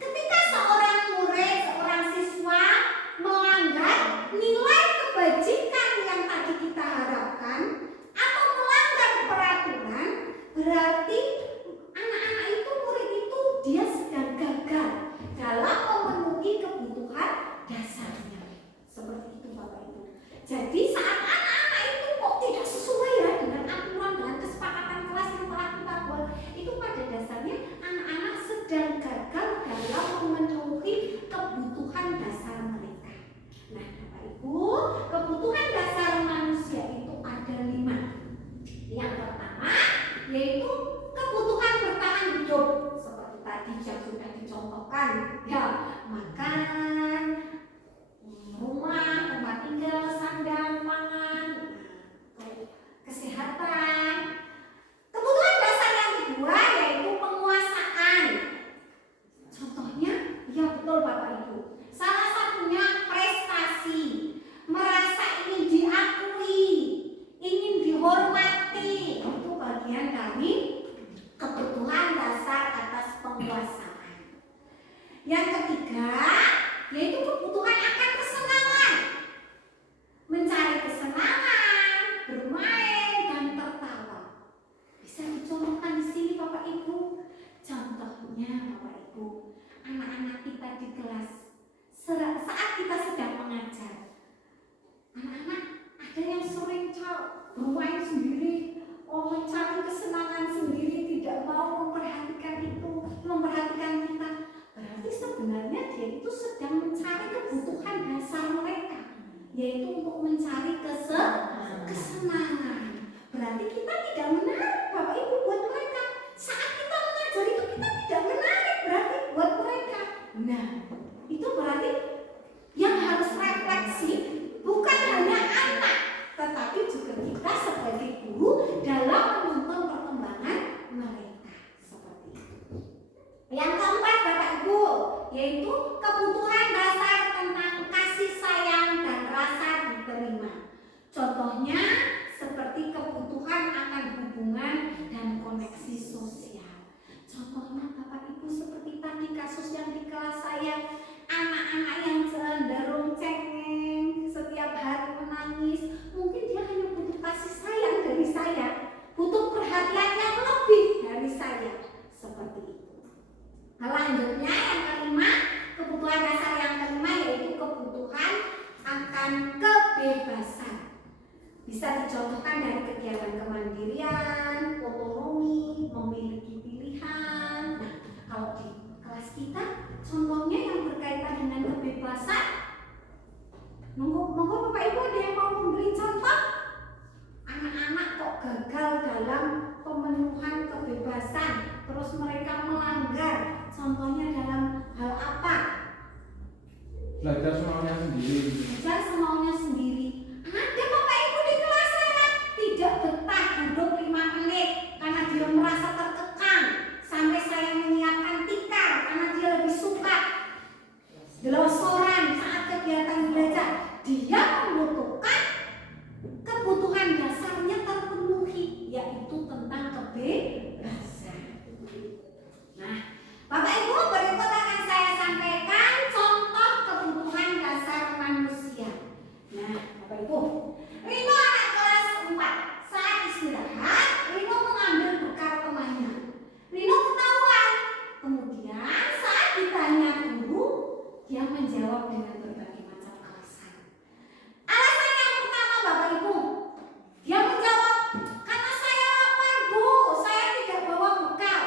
Ketika seorang murid, seorang siswa melanggar nilai kebajikan yang tadi kita harapkan atau melanggar peraturan, berarti anak-anak itu, murid itu, dia sedang gagal dalam memenuhi kebutuhan dasarnya. Seperti itu Bapak Ibu. Jadi saat anak-anak itu kok tidak sesuai ya dengan aturan, dengan kesepakatan kelas yang telah kita buat, itu pada dasarnya anak-anak sedang gagal dalam memenuhi kebutuhan dasar mereka. Nah Bapak Ibu, kebutuhan dasar manusia itu ada 5. Yang pertama yaitu kebutuhan bertahan hidup, seperti tadi yang sudah dicontohkan ya, makan, rumah, tempat tinggal, sandang, pangan, kesehatan. Kebutuhan dasar yang kedua yaitu penguasaan. Contohnya, ya betul Bapak Ibu, salah satunya prestasi, merasa ingin diakui, ingin dihormati, itu bagian dari kebutuhan dasar atas penguasaan. Yang ketiga yaitu kebutuhan akan kesenangan, mencari kesenangan, bermain dan tertawa. Bisa dicontohkan di sini Bapak Ibu. Contohnya Bapak Ibu, anak-anak kita di kelas saat kita sedang mengajar, anak-anak ada yang sering bermain sendiri, mencari kesenangan sendiri, tidak mau memperhatikan itu, memperhatikan kita. Berarti sebenarnya dia itu sedang mencari kebutuhan dasar mereka, yaitu untuk mencari kesenangan. Berarti kita tidak menarik Bapak Ibu buat mereka. Saat kita mengajar itu kita tidak menarik berarti buat mereka. Nah, itu berarti yang harus refleksi bukan hanya anak, tetapi juga kita sebagai guru dalam menuntun perkembangan mereka. Seperti itu. Yang keempat Bapak Ibu, yaitu kebutuhan dasar tentang kasih sayang dan rasa diterima. Contohnya seperti kebutuhan akan hubungan dan koneksi sosial. Contohnya Bapak Ibu seperti tadi kasus yang di kelas saya, anak-anak yang cenderung cengeng, setiap hari menangis, mungkin dia hanya butuh kasih sayang dari saya, butuh perhatian yang lebih dari saya. Seperti itu. Selanjutnya yang kelima, kebutuhan dasar yang kelima yaitu kebutuhan akan kebebasan. Bisa dicontohkan dari kegiatan kemandirian, otonomi, memiliki pilihan. Nah, kalau di kelas kita contohnya yang berkaitan dengan kebebasan, monggo Bapak Ibu ada yang mau memberi contoh? Anak-anak kok gagal dalam pemenuhan kebebasan, terus mereka melanggar. Contohnya dalam hal apa? Belajar semaunya sendiri. Belajar semaunya sendiri. Ada Bapak Ibu di kelas saya tidak betah duduk 5 menit karena dia merasa terkekang, sampai saya menyiapkan tikar karena dia lebih suka gelosoran saat kegiatan belajar. Dia membutuhkan kebutuhan dasarnya terpenuhi, yaitu tentang kebebasan. Nah, Bapak Ibu, berikut akan saya sampaikan contoh kebutuhan dasar manusia. Nah, Bapak Ibu, Rino anak kelas 4. Saat istirahat, Rino mengambil bekal temannya. Rino ketahuan. Kemudian saat ditanya guru, dia menjawab dengan berbagai macam alasan. Alasan yang pertama Bapak Ibu, dia menjawab, karena saya lapar Bu, saya tidak bawa bekal.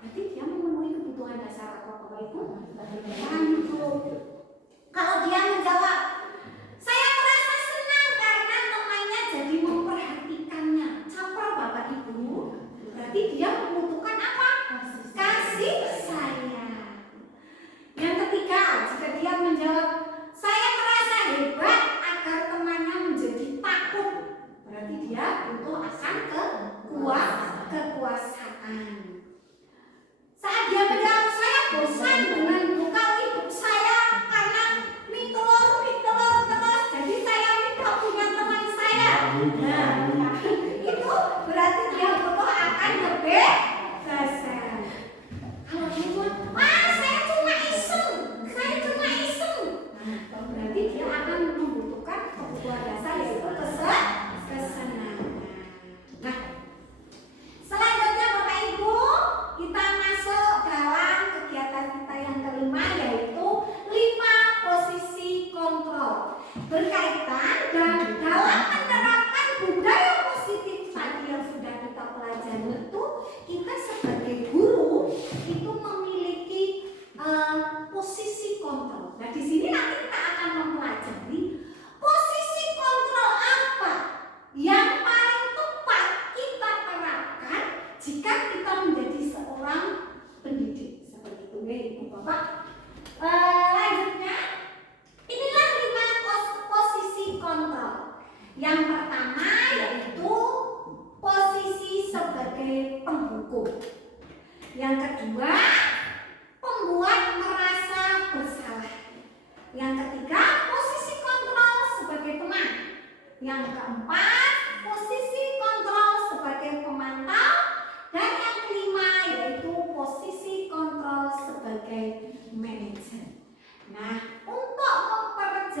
Berarti dia memenuhi kebutuhan dasar apa Bapak Ibu? Bertahan hidup. Kalau dia menjawab, saya merasa senang karena temannya jadi memperhatikannya. Caper Bapak Ibu, berarti dia membutuhkan apa? Kasih sayang. Yang ketiga, jika dia menjawab, saya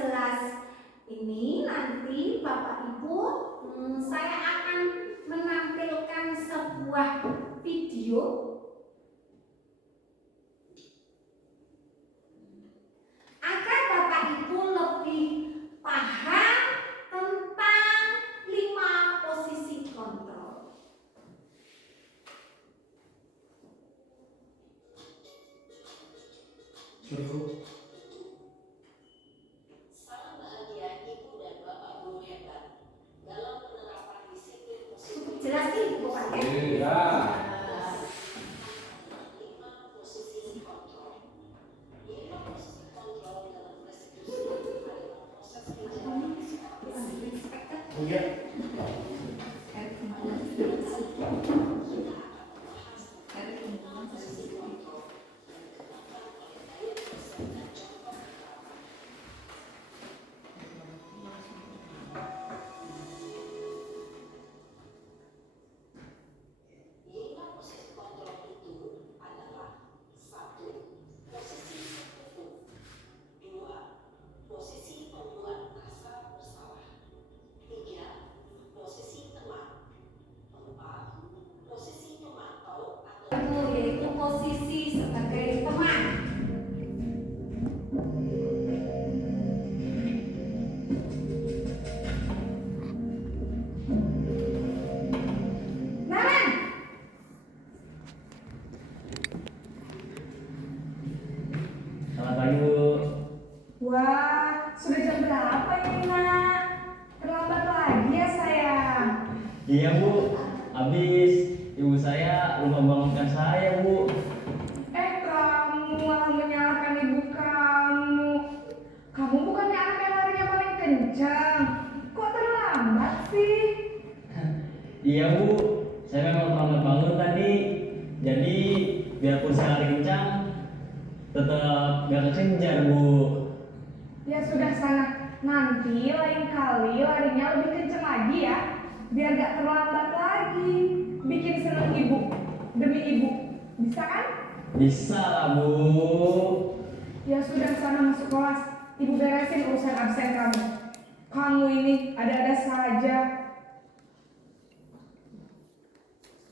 jelas. Ini nanti Bapak Ibu, saya akan menampilkan sebuah video agar Bapak Ibu lebih paham tentang 5 posisi kontrol. Salam bahagia Ibu dan Bapak guru hebat dalam penerapan disiplin positif. Jelasin Bapak ya. Iya. 5 posisi kontrol. 5 posisi kontrol dalam restitusi adalah proses penjelasan Iya. Posisi kontrol itu adalah 1. Posisi tertentu. 2. Posisi pembuat rasa bersalah. 3. Posisi teman. 4. Posisi pemantau atau Itu yaitu posisi sebagai teman. Naren, Selamat pagi Bu. Wah, sudah jam berapa ini nak? Terlambat lagi ya sayang. Iya Bu, habis ibu saya lupa bangunkan saya Bu. Kamu malah menyalahkan ibu kamu. Kamu bukannya anak yang larinya paling kencang. Kok terlambat sih? Iya Bu, saya memang terlambat bangun tadi. Jadi biarpun saya lari kencang, tetap gak kekejar Bu. Ya sudah sana. Nanti lain kali larinya lebih kencang lagi ya. Biar gak terlambat lagi. Bikin seneng ibu. Demi ibu. Bisa kan? Bisa lah Bu. Ya sudah sana masuk kelas. Ibu beresin urusan absen kamu. Kamu ini ada-ada saja.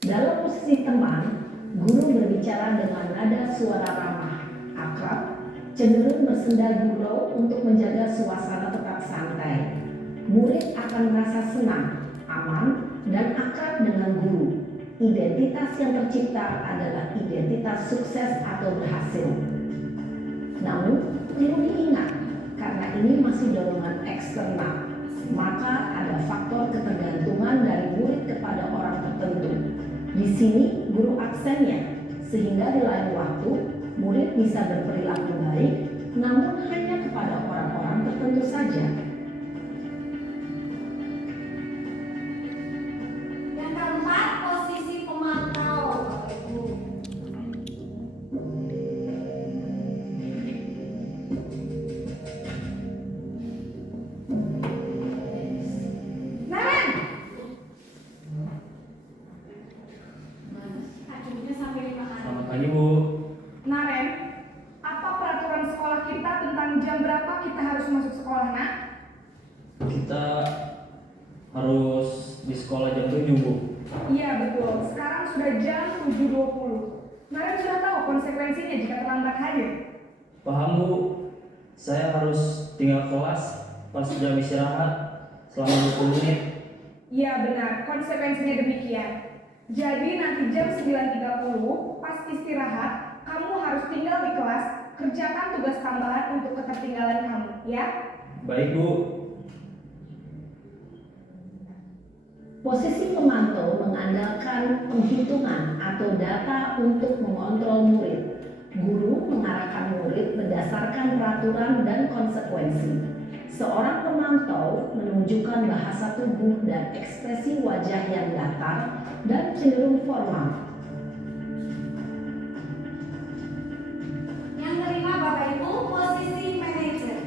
Dalam posisi teman, guru berbicara dengan nada suara ramah, akrab, cenderung bersenda gurau untuk menjaga suasana tetap santai. Murid akan merasa senang, aman, dan akrab dengan guru. Identitas yang tercipta adalah identitas sukses atau berhasil. Namun, perlu diingat, karena ini masih dorongan eksternal, maka ada faktor ketergantungan dari murid kepada orang tertentu. Di sini guru aksennya, sehingga di lain waktu murid bisa berperilaku baik, namun hanya kepada orang-orang tertentu saja. yang keempat posisi pemantau Bapak Ibu. Naren! Akhirnya sampai 5 hari. Selamat pagi Bu. Naren, apa peraturan sekolah kita tentang jam berapa kita harus masuk sekolah, nak? Kita harus di sekolah jam 7 Bu. Iya betul, sekarang sudah jam 7.20. Naren sudah tahu konsekuensinya jika terlambat hadir. Paham Bu, saya harus tinggal kelas pas jam istirahat selama 20 menit. Iya benar, konsekuensinya demikian. Jadi nanti jam 9.30 pas istirahat, kamu harus tinggal di kelas, kerjakan tugas tambahan untuk ketertinggalan kamu, ya? Baik Bu. Posisi pemantau mengandalkan penghitungan atau data untuk mengontrol murid. Guru mengarahkan murid berdasarkan peraturan dan konsekuensi. Seorang pemantau menunjukkan bahasa tubuh dan ekspresi wajah yang datar dan cenderung formal. Yang kelima Bapak Ibu, posisi manajer.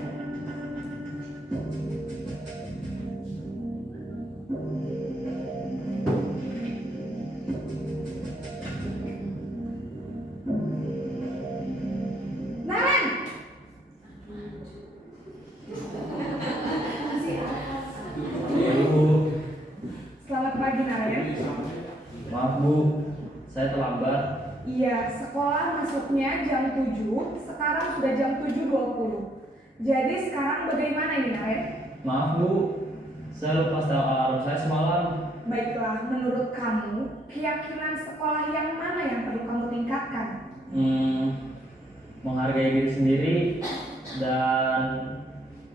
Naren! Bu, saya terlambat. Iya, sekolah masuknya jam 7, sekarang sudah jam 7.20. Jadi sekarang bagaimana ini, Naren? Maaf Bu, saya lupa setel alarm saya semalam. Baiklah, menurut kamu, keyakinan sekolah yang mana yang perlu kamu tingkatkan? Menghargai diri sendiri dan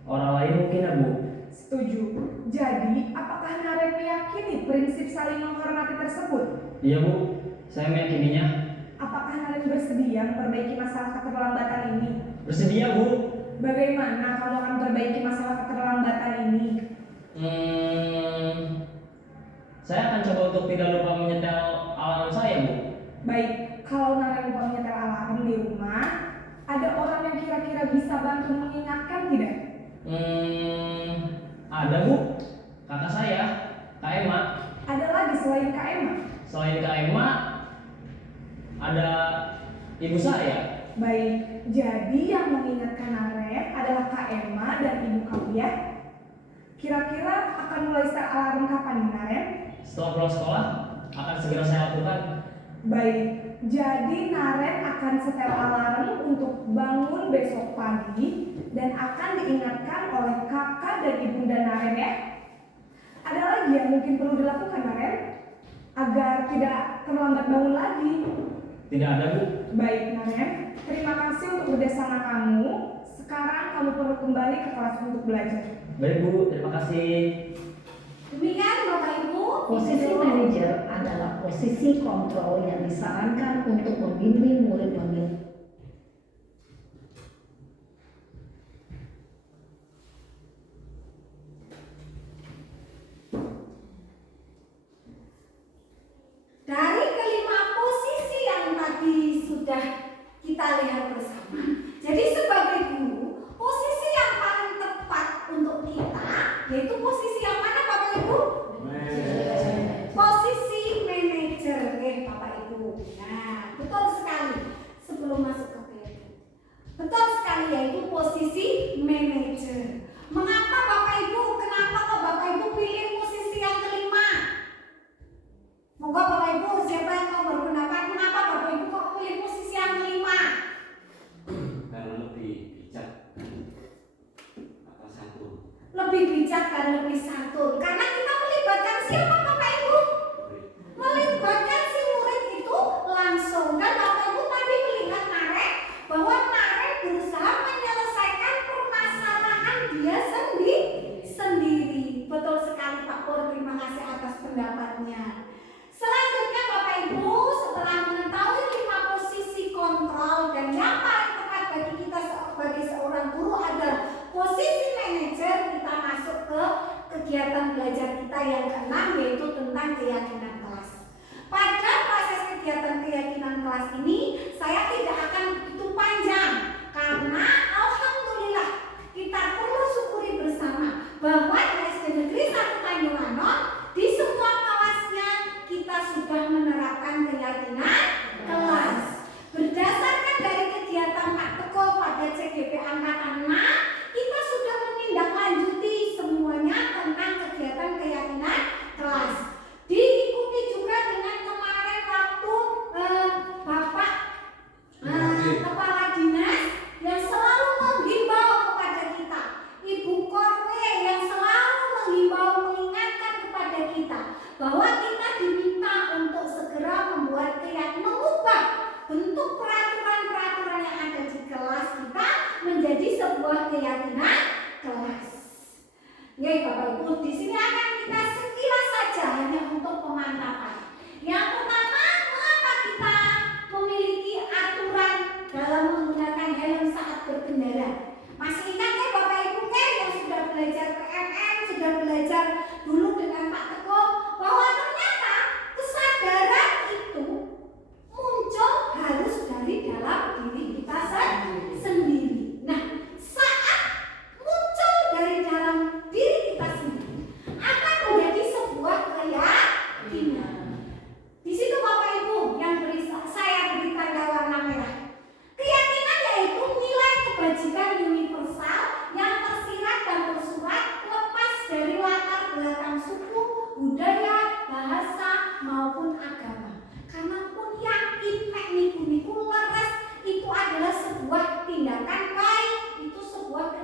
orang lain mungkin ya Bu. Setuju. Jadi, apakah Naren meyakini prinsip saling menghormati tersebut? Iya Bu, saya meyakininya. Apakah Naren bersedia memperbaiki masalah keterlambatan ini? Bersedia Bu. Bagaimana kamu akan memperbaiki masalah keterlambatan ini? Saya akan coba untuk tidak lupa menyetel alarm saya Bu. Baik, kalau Naren lupa menyetel alarm di rumah, ada orang yang kira-kira bisa bantu mengingatkan tidak? Ada Bu, kakak saya, Kak Emma. Ada lagi selain Kak Emma? Selain Kak Emma, ada ibu saya. Baik, jadi yang mengingatkan Naren adalah Kak Emma dan ibu kamu ya? Kira-kira akan mulai setel alarm kapan nih, Naren? Setelah pulang sekolah, akan segera saya lakukan. Baik, jadi Naren akan setel alarm untuk bangun besok pagi dan akan diingatkan oleh kakak dan ibunda Naren ya. Ada lagi yang mungkin perlu dilakukan Naren agar tidak terlambat bangun lagi? Tidak ada Bu. Baik Naren, terima kasih untuk kerjasama kamu. Sekarang kamu perlu kembali ke kelas untuk belajar. Baik Bu, terima kasih. Demikian Bapak Ibu. Posisi manajer adalah posisi kontrol yang disarankan untuk membimbing murid-murid. Dari kelima posisi yang tadi sudah kita lihat bersama. Jadi sebagai guru, posisi yang paling tepat untuk kita yaitu posisi yang mana Bapak Ibu? Posisi manajer, Bapak Ibu. Nah, betul sekali. Sebelum masuk ke PLN, betul sekali yaitu posisi manajer. Mengapa Bapak Ibu? Kenapa kok Bapak Ibu pilih posisi yang kelima? Moga Bapak Ibu siapa yang mau berpendapat kenapa Bapak Ibu kok pilih posisi yang kelima? Karena lebih bijak atau santun. Lebih bijak dan lebih santun. Karena kita melibatkan siapa Bapak Ibu? Melibatkan si murid itu langsung. Dan Bapak Ibu tadi melihat Naren bahwa Naren berusaha menyelesaikan permasalahan dia sendiri. Betul sekali Pak Pur, terima kasih atas pendapatnya. Selanjutnya Bapak Ibu, setelah mengetahui 5 posisi kontrol dan yang paling tepat bagi kita sebagai seorang guru adalah posisi manajer, kita masuk ke kegiatan belajar kita yang ke-6 yaitu tentang keyakinan kelas. Pada proses kegiatan keyakinan kelas ini saya tidak akan begitu panjang karena alhamdulillah kita perlu syukuri bersama bahwa di SD Negeri 1 Tanjung Anom di semua kelasnya kita sudah menerapkan keyakinan kelas. Berdasarkan dari kegiatan Pak Teguh pada CGP angkatan 6, kita sudah menindaklanjuti semuanya tentang kegiatan keyakinan kelas. Diikuti juga dengan kemarin waktu Bapak Kepala Dinas yang selalu menghimbau kepada kita, Ibu Korwe yang selalu menghimbau mengingatkan kepada kita bahwa kita diminta untuk segera membuat mengubah bentuk peraturan-peraturan yang ada di kelas kita menjadi sebuah keyakinan kelas. Ya Bapak Ibu, di sini akan kita sekilas saja hanya untuk pemantapan. Yang pertama, mengapa kita memiliki aturan dalam menggunakan helm saat berkendara? Masih ingat ya Bapak Ibu yang sudah belajar PMM, sudah belajar dulu dengan Pak Teguh bahwa ternyata kesadaran itu muncul harus dari dalam diri kita sendiri. Nah, saat muncul dari dalam diri kita sendiri akan menjadi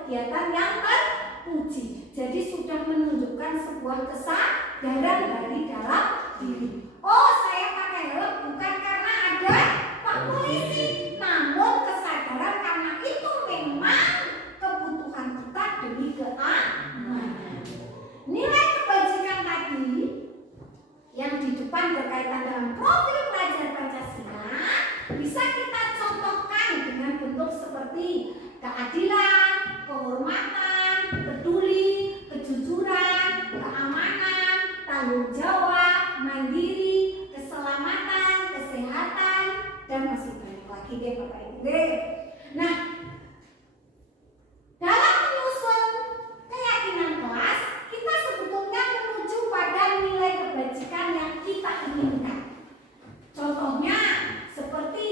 kegiatan yang terpuji. Jadi sudah menunjukkan sebuah kesadaran dari dalam diri. Oh, saya pakai helm bukan karena ada Pak Polisi, namun kesadaran karena itu memang kebutuhan kita demi keamanan. Nilai kebajikan tadi yang di depan berkaitan dengan profil pelajar Pancasila bisa kita contohkan dengan bentuk seperti keadilan, kehormatan, peduli, kejujuran, keamanan, tanggung jawab, mandiri, keselamatan, kesehatan, dan masih banyak lagi deh Bapak Ibu. Nah, dalam menyusun keyakinan kelas, kita sebetulnya menuju pada nilai kebajikan yang kita inginkan. Contohnya seperti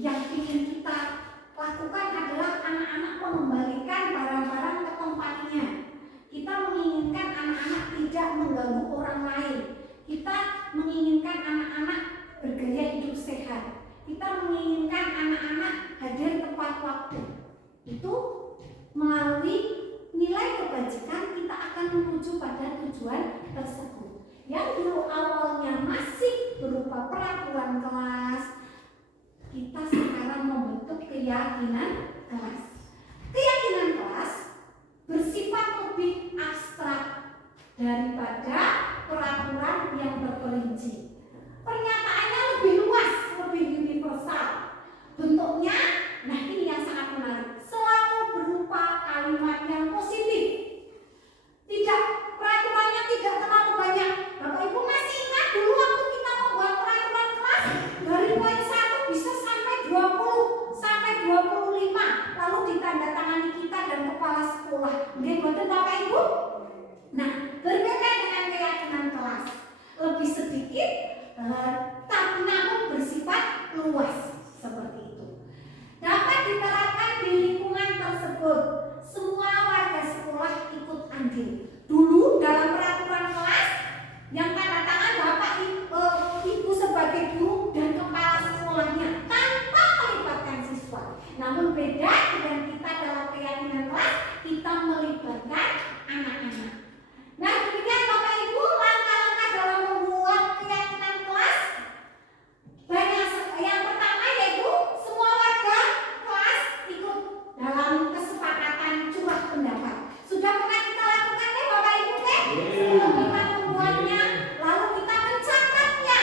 yang ingin kita lakukan adalah anak-anak mengembalikan barang-barang ke tempatnya. Kita menginginkan anak-anak tidak mengganggu orang lain. Kita menginginkan anak-anak bergaya hidup sehat. Kita menginginkan anak-anak hadir tepat waktu. Itu melalui nilai kebajikan kita akan menuju pada tujuan tersebut. Yang dulu awalnya masih berupa peraturan kelas, kita sekarang membentuk keyakinan kelas. Keyakinan kelas bersifat lebih abstrak daripada peraturan yang terperinci. Pernyataannya lebih luas, lebih universal. Bentuknya, nah ini yang sangat menarik, selalu berupa kalimat yang positif. Tidak, peraturannya tidak terlalu banyak. Bapak Ibu masih ingat dulu waktu kita membuat peraturan kelas, dari poin 1 bisa sampai 20, sampai 25, lalu ditandatangani kita dan kepala sekolah. Bagaimana Bapak Ibu? Nah, berbeda dengan keyakinan kelas, lebih sedikit, tapi namun bersifat luas seperti itu. Dapat diterapkan di lingkungan tersebut. Semua warga sekolah ikut andil. Dulu dalam peraturan kelas yang tanda tangan Bapak Ibu sebagai guru dan kepala sekolahnya tanpa melibatkan siswa. Namun beda dengan kita dalam keyakinan kelas, kita melibatkan anak-anak. Nah, demikian Bapak Ibu langkah-langkah dalam membuat keyakinan kelas. Banyak, yang pertama yaitu semua warga kelas ikut dalam kesepakatan curah pendapat. Sudah pernah kita lakukan deh Bapak Ibu deh? Sebelum kita membuatnya, lalu kita mencatatnya.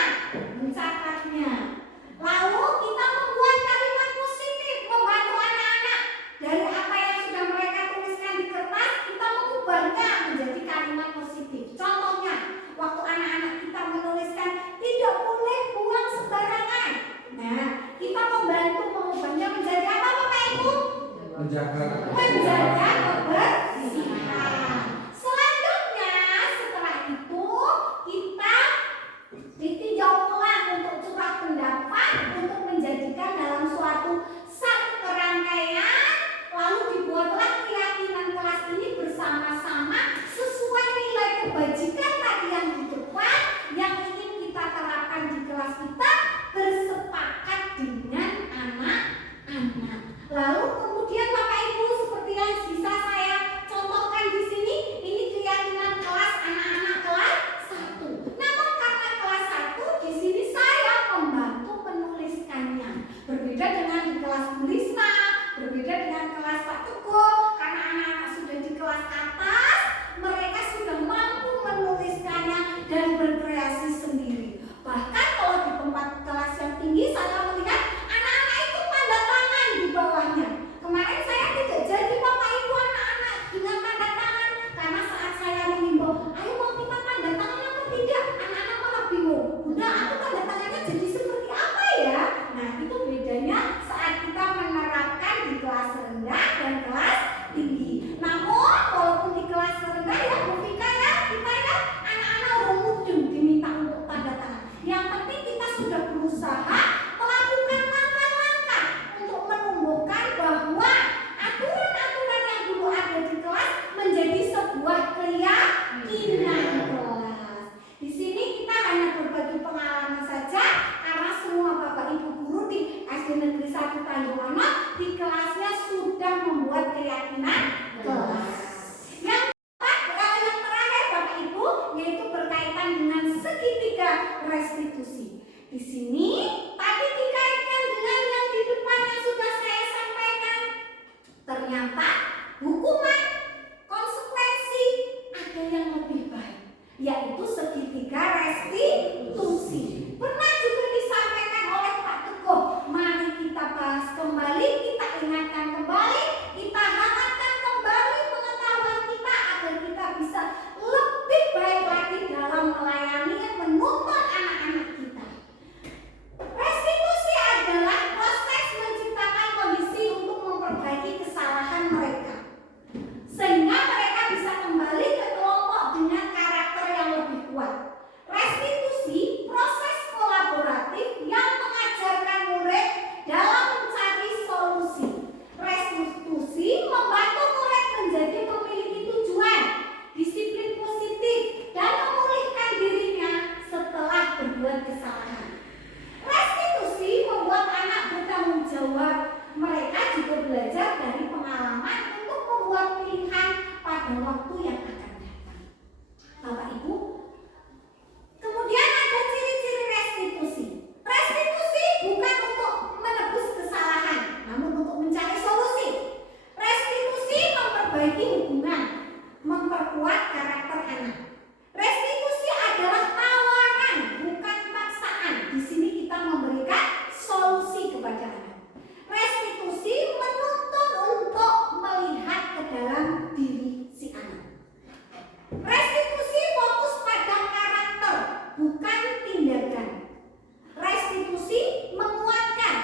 Lalu kita membuat kalimat positif membantu anak-anak. Dari apa yang sudah mereka tuliskan di kertas, kita mengubahnya menjadi kalimat positif. Contohnya, waktu anak-anak kita menuliskan tidak boleh buang sembarangan. Nah, kita membantu mengubahnya menjadi apa Bapak Ibu? Menjaga kebersihan. Selanjutnya setelah itu kita ditinjau ulang untuk curah pendapat untuk menjadikan dalam satu kerangkaian, lalu dibuatlah keyakinan kelas ini bersama-sama sesuai nilai kebajikan tadi yang di depan yang ingin kita terapkan di kelas kita, bersepakat dengan anak-anak. Lalu kemudian Bapak Ibu seperti yang bisa saya contohkan di sini, ini keyakinan kelas anak-anak kelas 1. Namun karena kelas 1 di sini saya membantu menuliskannya. Berbeda dengan di kelas Bu Risma, berbeda dengan kelas Pak Teguh, karena anak-anak sudah di kelas atas, mereka sudah mampu menuliskannya dan berkreasi sendiri. Bahkan kalau di tempat kelas yang tinggi saya melihat anak-anak itu tanda tangan di bawahnya. Kemarin saya tidak jadi Bapak Ibu anak-anak dengan tanda tangan, karena saat saya mengimbau, ayo mau kita tanda tangan apa tidak, anak-anak malah bingung. Bunda, aku tanda tangannya jadi seperti apa ya? Nah, itu bedanya saat kita menerapkan di kelas rendah dan kelas tinggi. Namun walaupun di kelas rendah ya Bu Vika ya, kita ya anak-anak mudeng diminta untuk tanda tangan. Yang penting kita sudah berusaha melakukan langkah-langkah untuk menumbuhkan bahwa aturan-aturan yang dulu ada di kelas menjadi sebuah keyakinan kelas. Di sini kita hanya berbagi pengalaman saja, karena semua Bapak Ibu guru di SD Negeri 1 Tanjung Ana di kelasnya sudah membuat keyakinan kelas. memperbaiki hubungan, memperkuat karakter anak. Restitusi adalah tawaran, bukan paksaan. Di sini kita memberikan solusi kepada anak. Restitusi menuntun untuk melihat ke dalam diri si anak. Restitusi fokus pada karakter, bukan tindakan. Restitusi menguatkan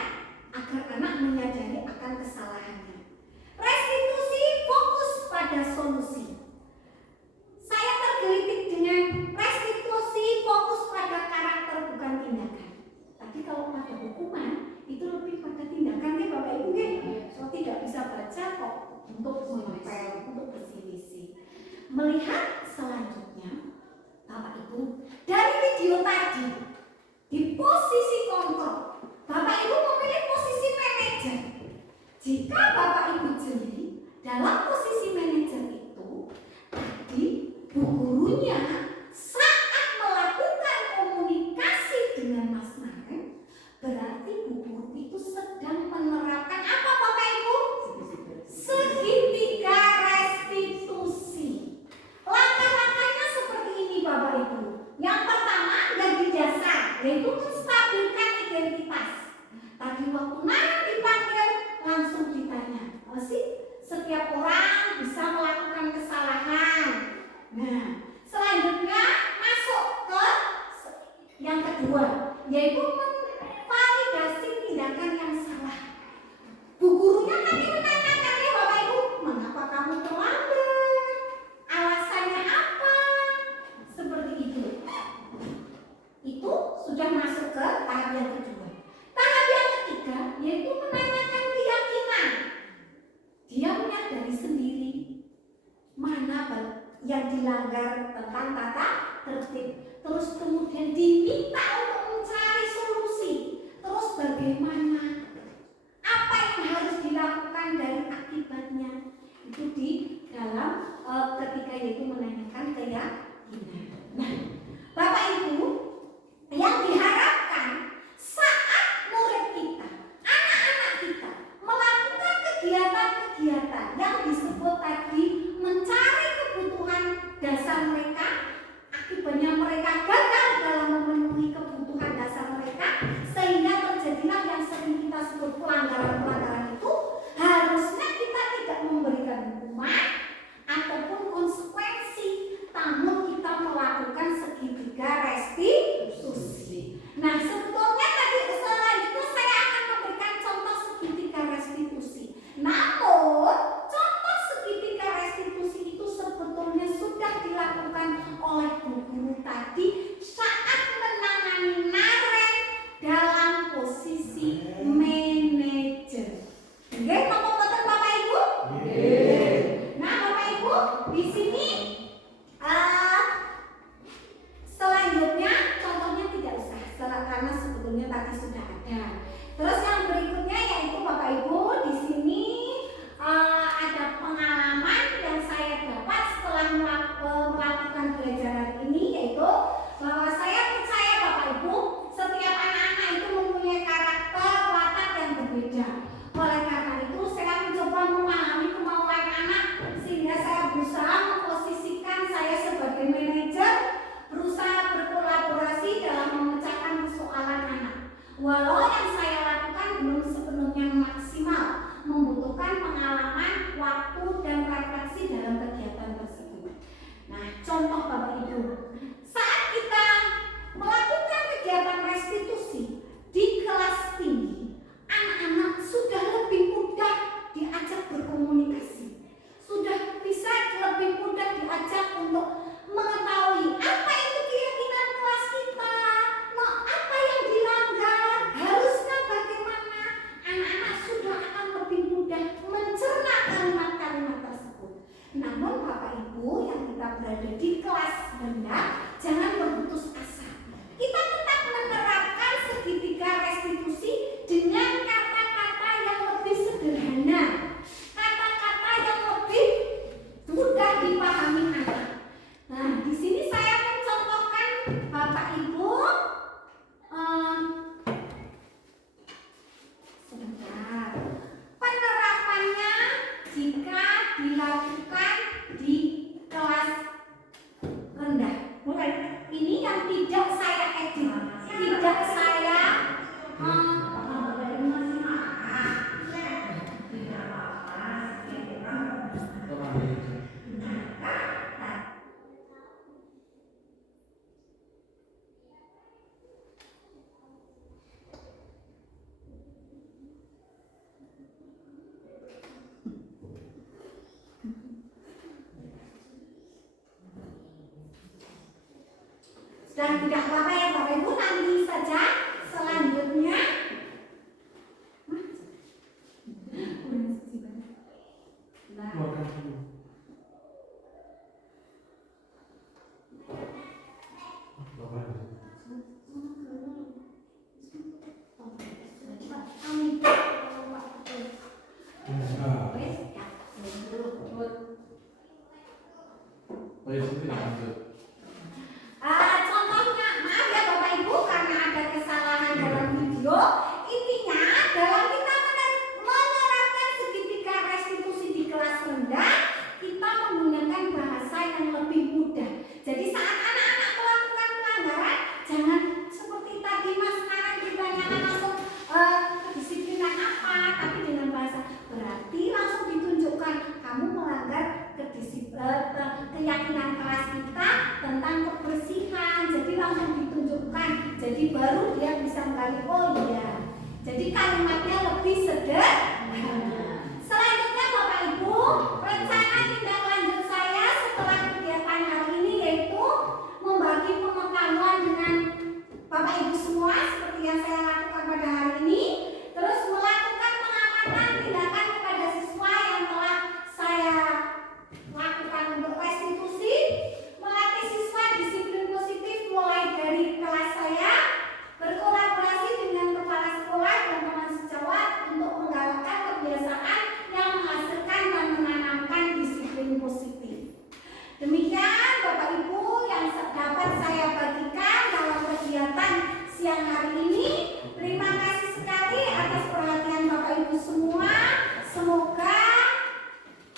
agar anak menyadari akan kesalahannya. Restitusi fokus pada solusi. Saya tergelitik dengan restitusi fokus pada karakter, bukan tindakan. Tadi kalau pada hukuman itu lebih pada tindakan, ya Bapak Ibu ya. So tidak bisa baca kok untuk menempel, untuk berselisih. Melihat selanjutnya, Bapak Ibu, dari video tadi di posisi kontrol, Bapak Ibu memilih posisi manajer. Jika Bapak Ibu jeli dalam posisi manajer itu, tadi bu gurunya saat melakukan komunikasi dengan Mas Maren, berarti bu guru itu sedang menerapkan apa Bapak Ibu? Segitiga restitusi. Langkah-langkahnya seperti ini Bapak Ibu. Yang pertama ganti dasar, yaitu menstabilkan identitas. Tadi waktu Nana dipanggil langsung ditanya, apa sih? Setiap orang bisa melakukan kesalahan. Nah, selanjutnya masuk ke yang kedua, yaitu memvalidasi tindakan yang salah. Bu gurunya tadi menanyakan ya Bapak Ibu, mengapa kamu terlambat? Alasannya apa? Seperti itu. Itu sudah masuk ke tahap yang kedua. Tahap yang ketiga yaitu menanyakan keyakinan. Dia menyadari sendiri mana yang dilanggar tentang tata tertib. Terus kemudian diminta untuk mencari solusi. Terus bagaimana? Apa yang harus dilakukan dari akibatnya? Itu di dalam ketika yaitu menanyakan keyakinan. Nah, Bapak Ibu, yang diharapkan saat murid kita, anak-anak kita melakukan kegiatan-kegiatan yang disebut tadi mencari kebutuhan dasar mereka, akibatnya mereka gagal dalam memenuhi kebutuhan dasar mereka, sehingga terjadilah yang sering kita sebut pelanggaran-pelanggaran itu. Harusnya kita tidak memberikan hukuman ataupun konsekuensi, namun kita melakukan Dan tidak apa-apa ya Bapak Ibu, nanti saja selanjutnya. Nah, Keluarkan dulu. Keluarkan dulu. Nah, baik, itu lanjut. Contohnya, maaf ya Bapak Ibu karena ada kesalahan dalam video. Intinya dalam kita menerapkan segitiga restitusi di kelas rendah, kita menggunakan bahasa yang lebih mudah. Jadi saat anak-anak melakukan pelanggaran, jangan seperti tadi Mas sekarang ditanyakan langsung kedisiplinan apa, tapi dengan bahasa berarti langsung ditunjukkan kamu melanggar keyakinan kelas kita tentang kebersihan. Jadi langsung ditunjukkan. Jadi baru dia bisa menggali, oh iya. Jadi kalimatnya lebih sederhana. Selanjutnya Bapak Ibu, rencana tindak lanjut saya setelah kegiatan hari ini yaitu membagi pengetahuan dengan Bapak Ibu semua seperti yang saya lakukan pada hari ini. Terus melakukan pengamatan tindakan kepada siswa yang telah saya lakukan untuk restitusi, melatih siswa disiplin positif mulai dari kelas saya, berkolaborasi dengan kepala sekolah dan teman sejawat untuk menggalakkan kebiasaan yang menghasilkan dan menanamkan disiplin positif. Demikian Bapak Ibu yang dapat saya bagikan dalam kegiatan siang hari ini. Terima kasih sekali atas perhatian Bapak Ibu semua. Semoga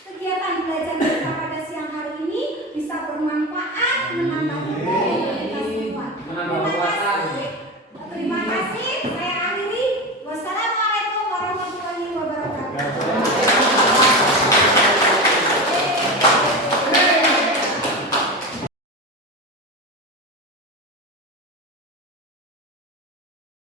kegiatan belajar kita pada siang hari ini bisa bermanfaat, menambah ilmu kita semua. Terima kasih. Saya akhiri. Wassalamualaikum warahmatullahi wabarakatuh.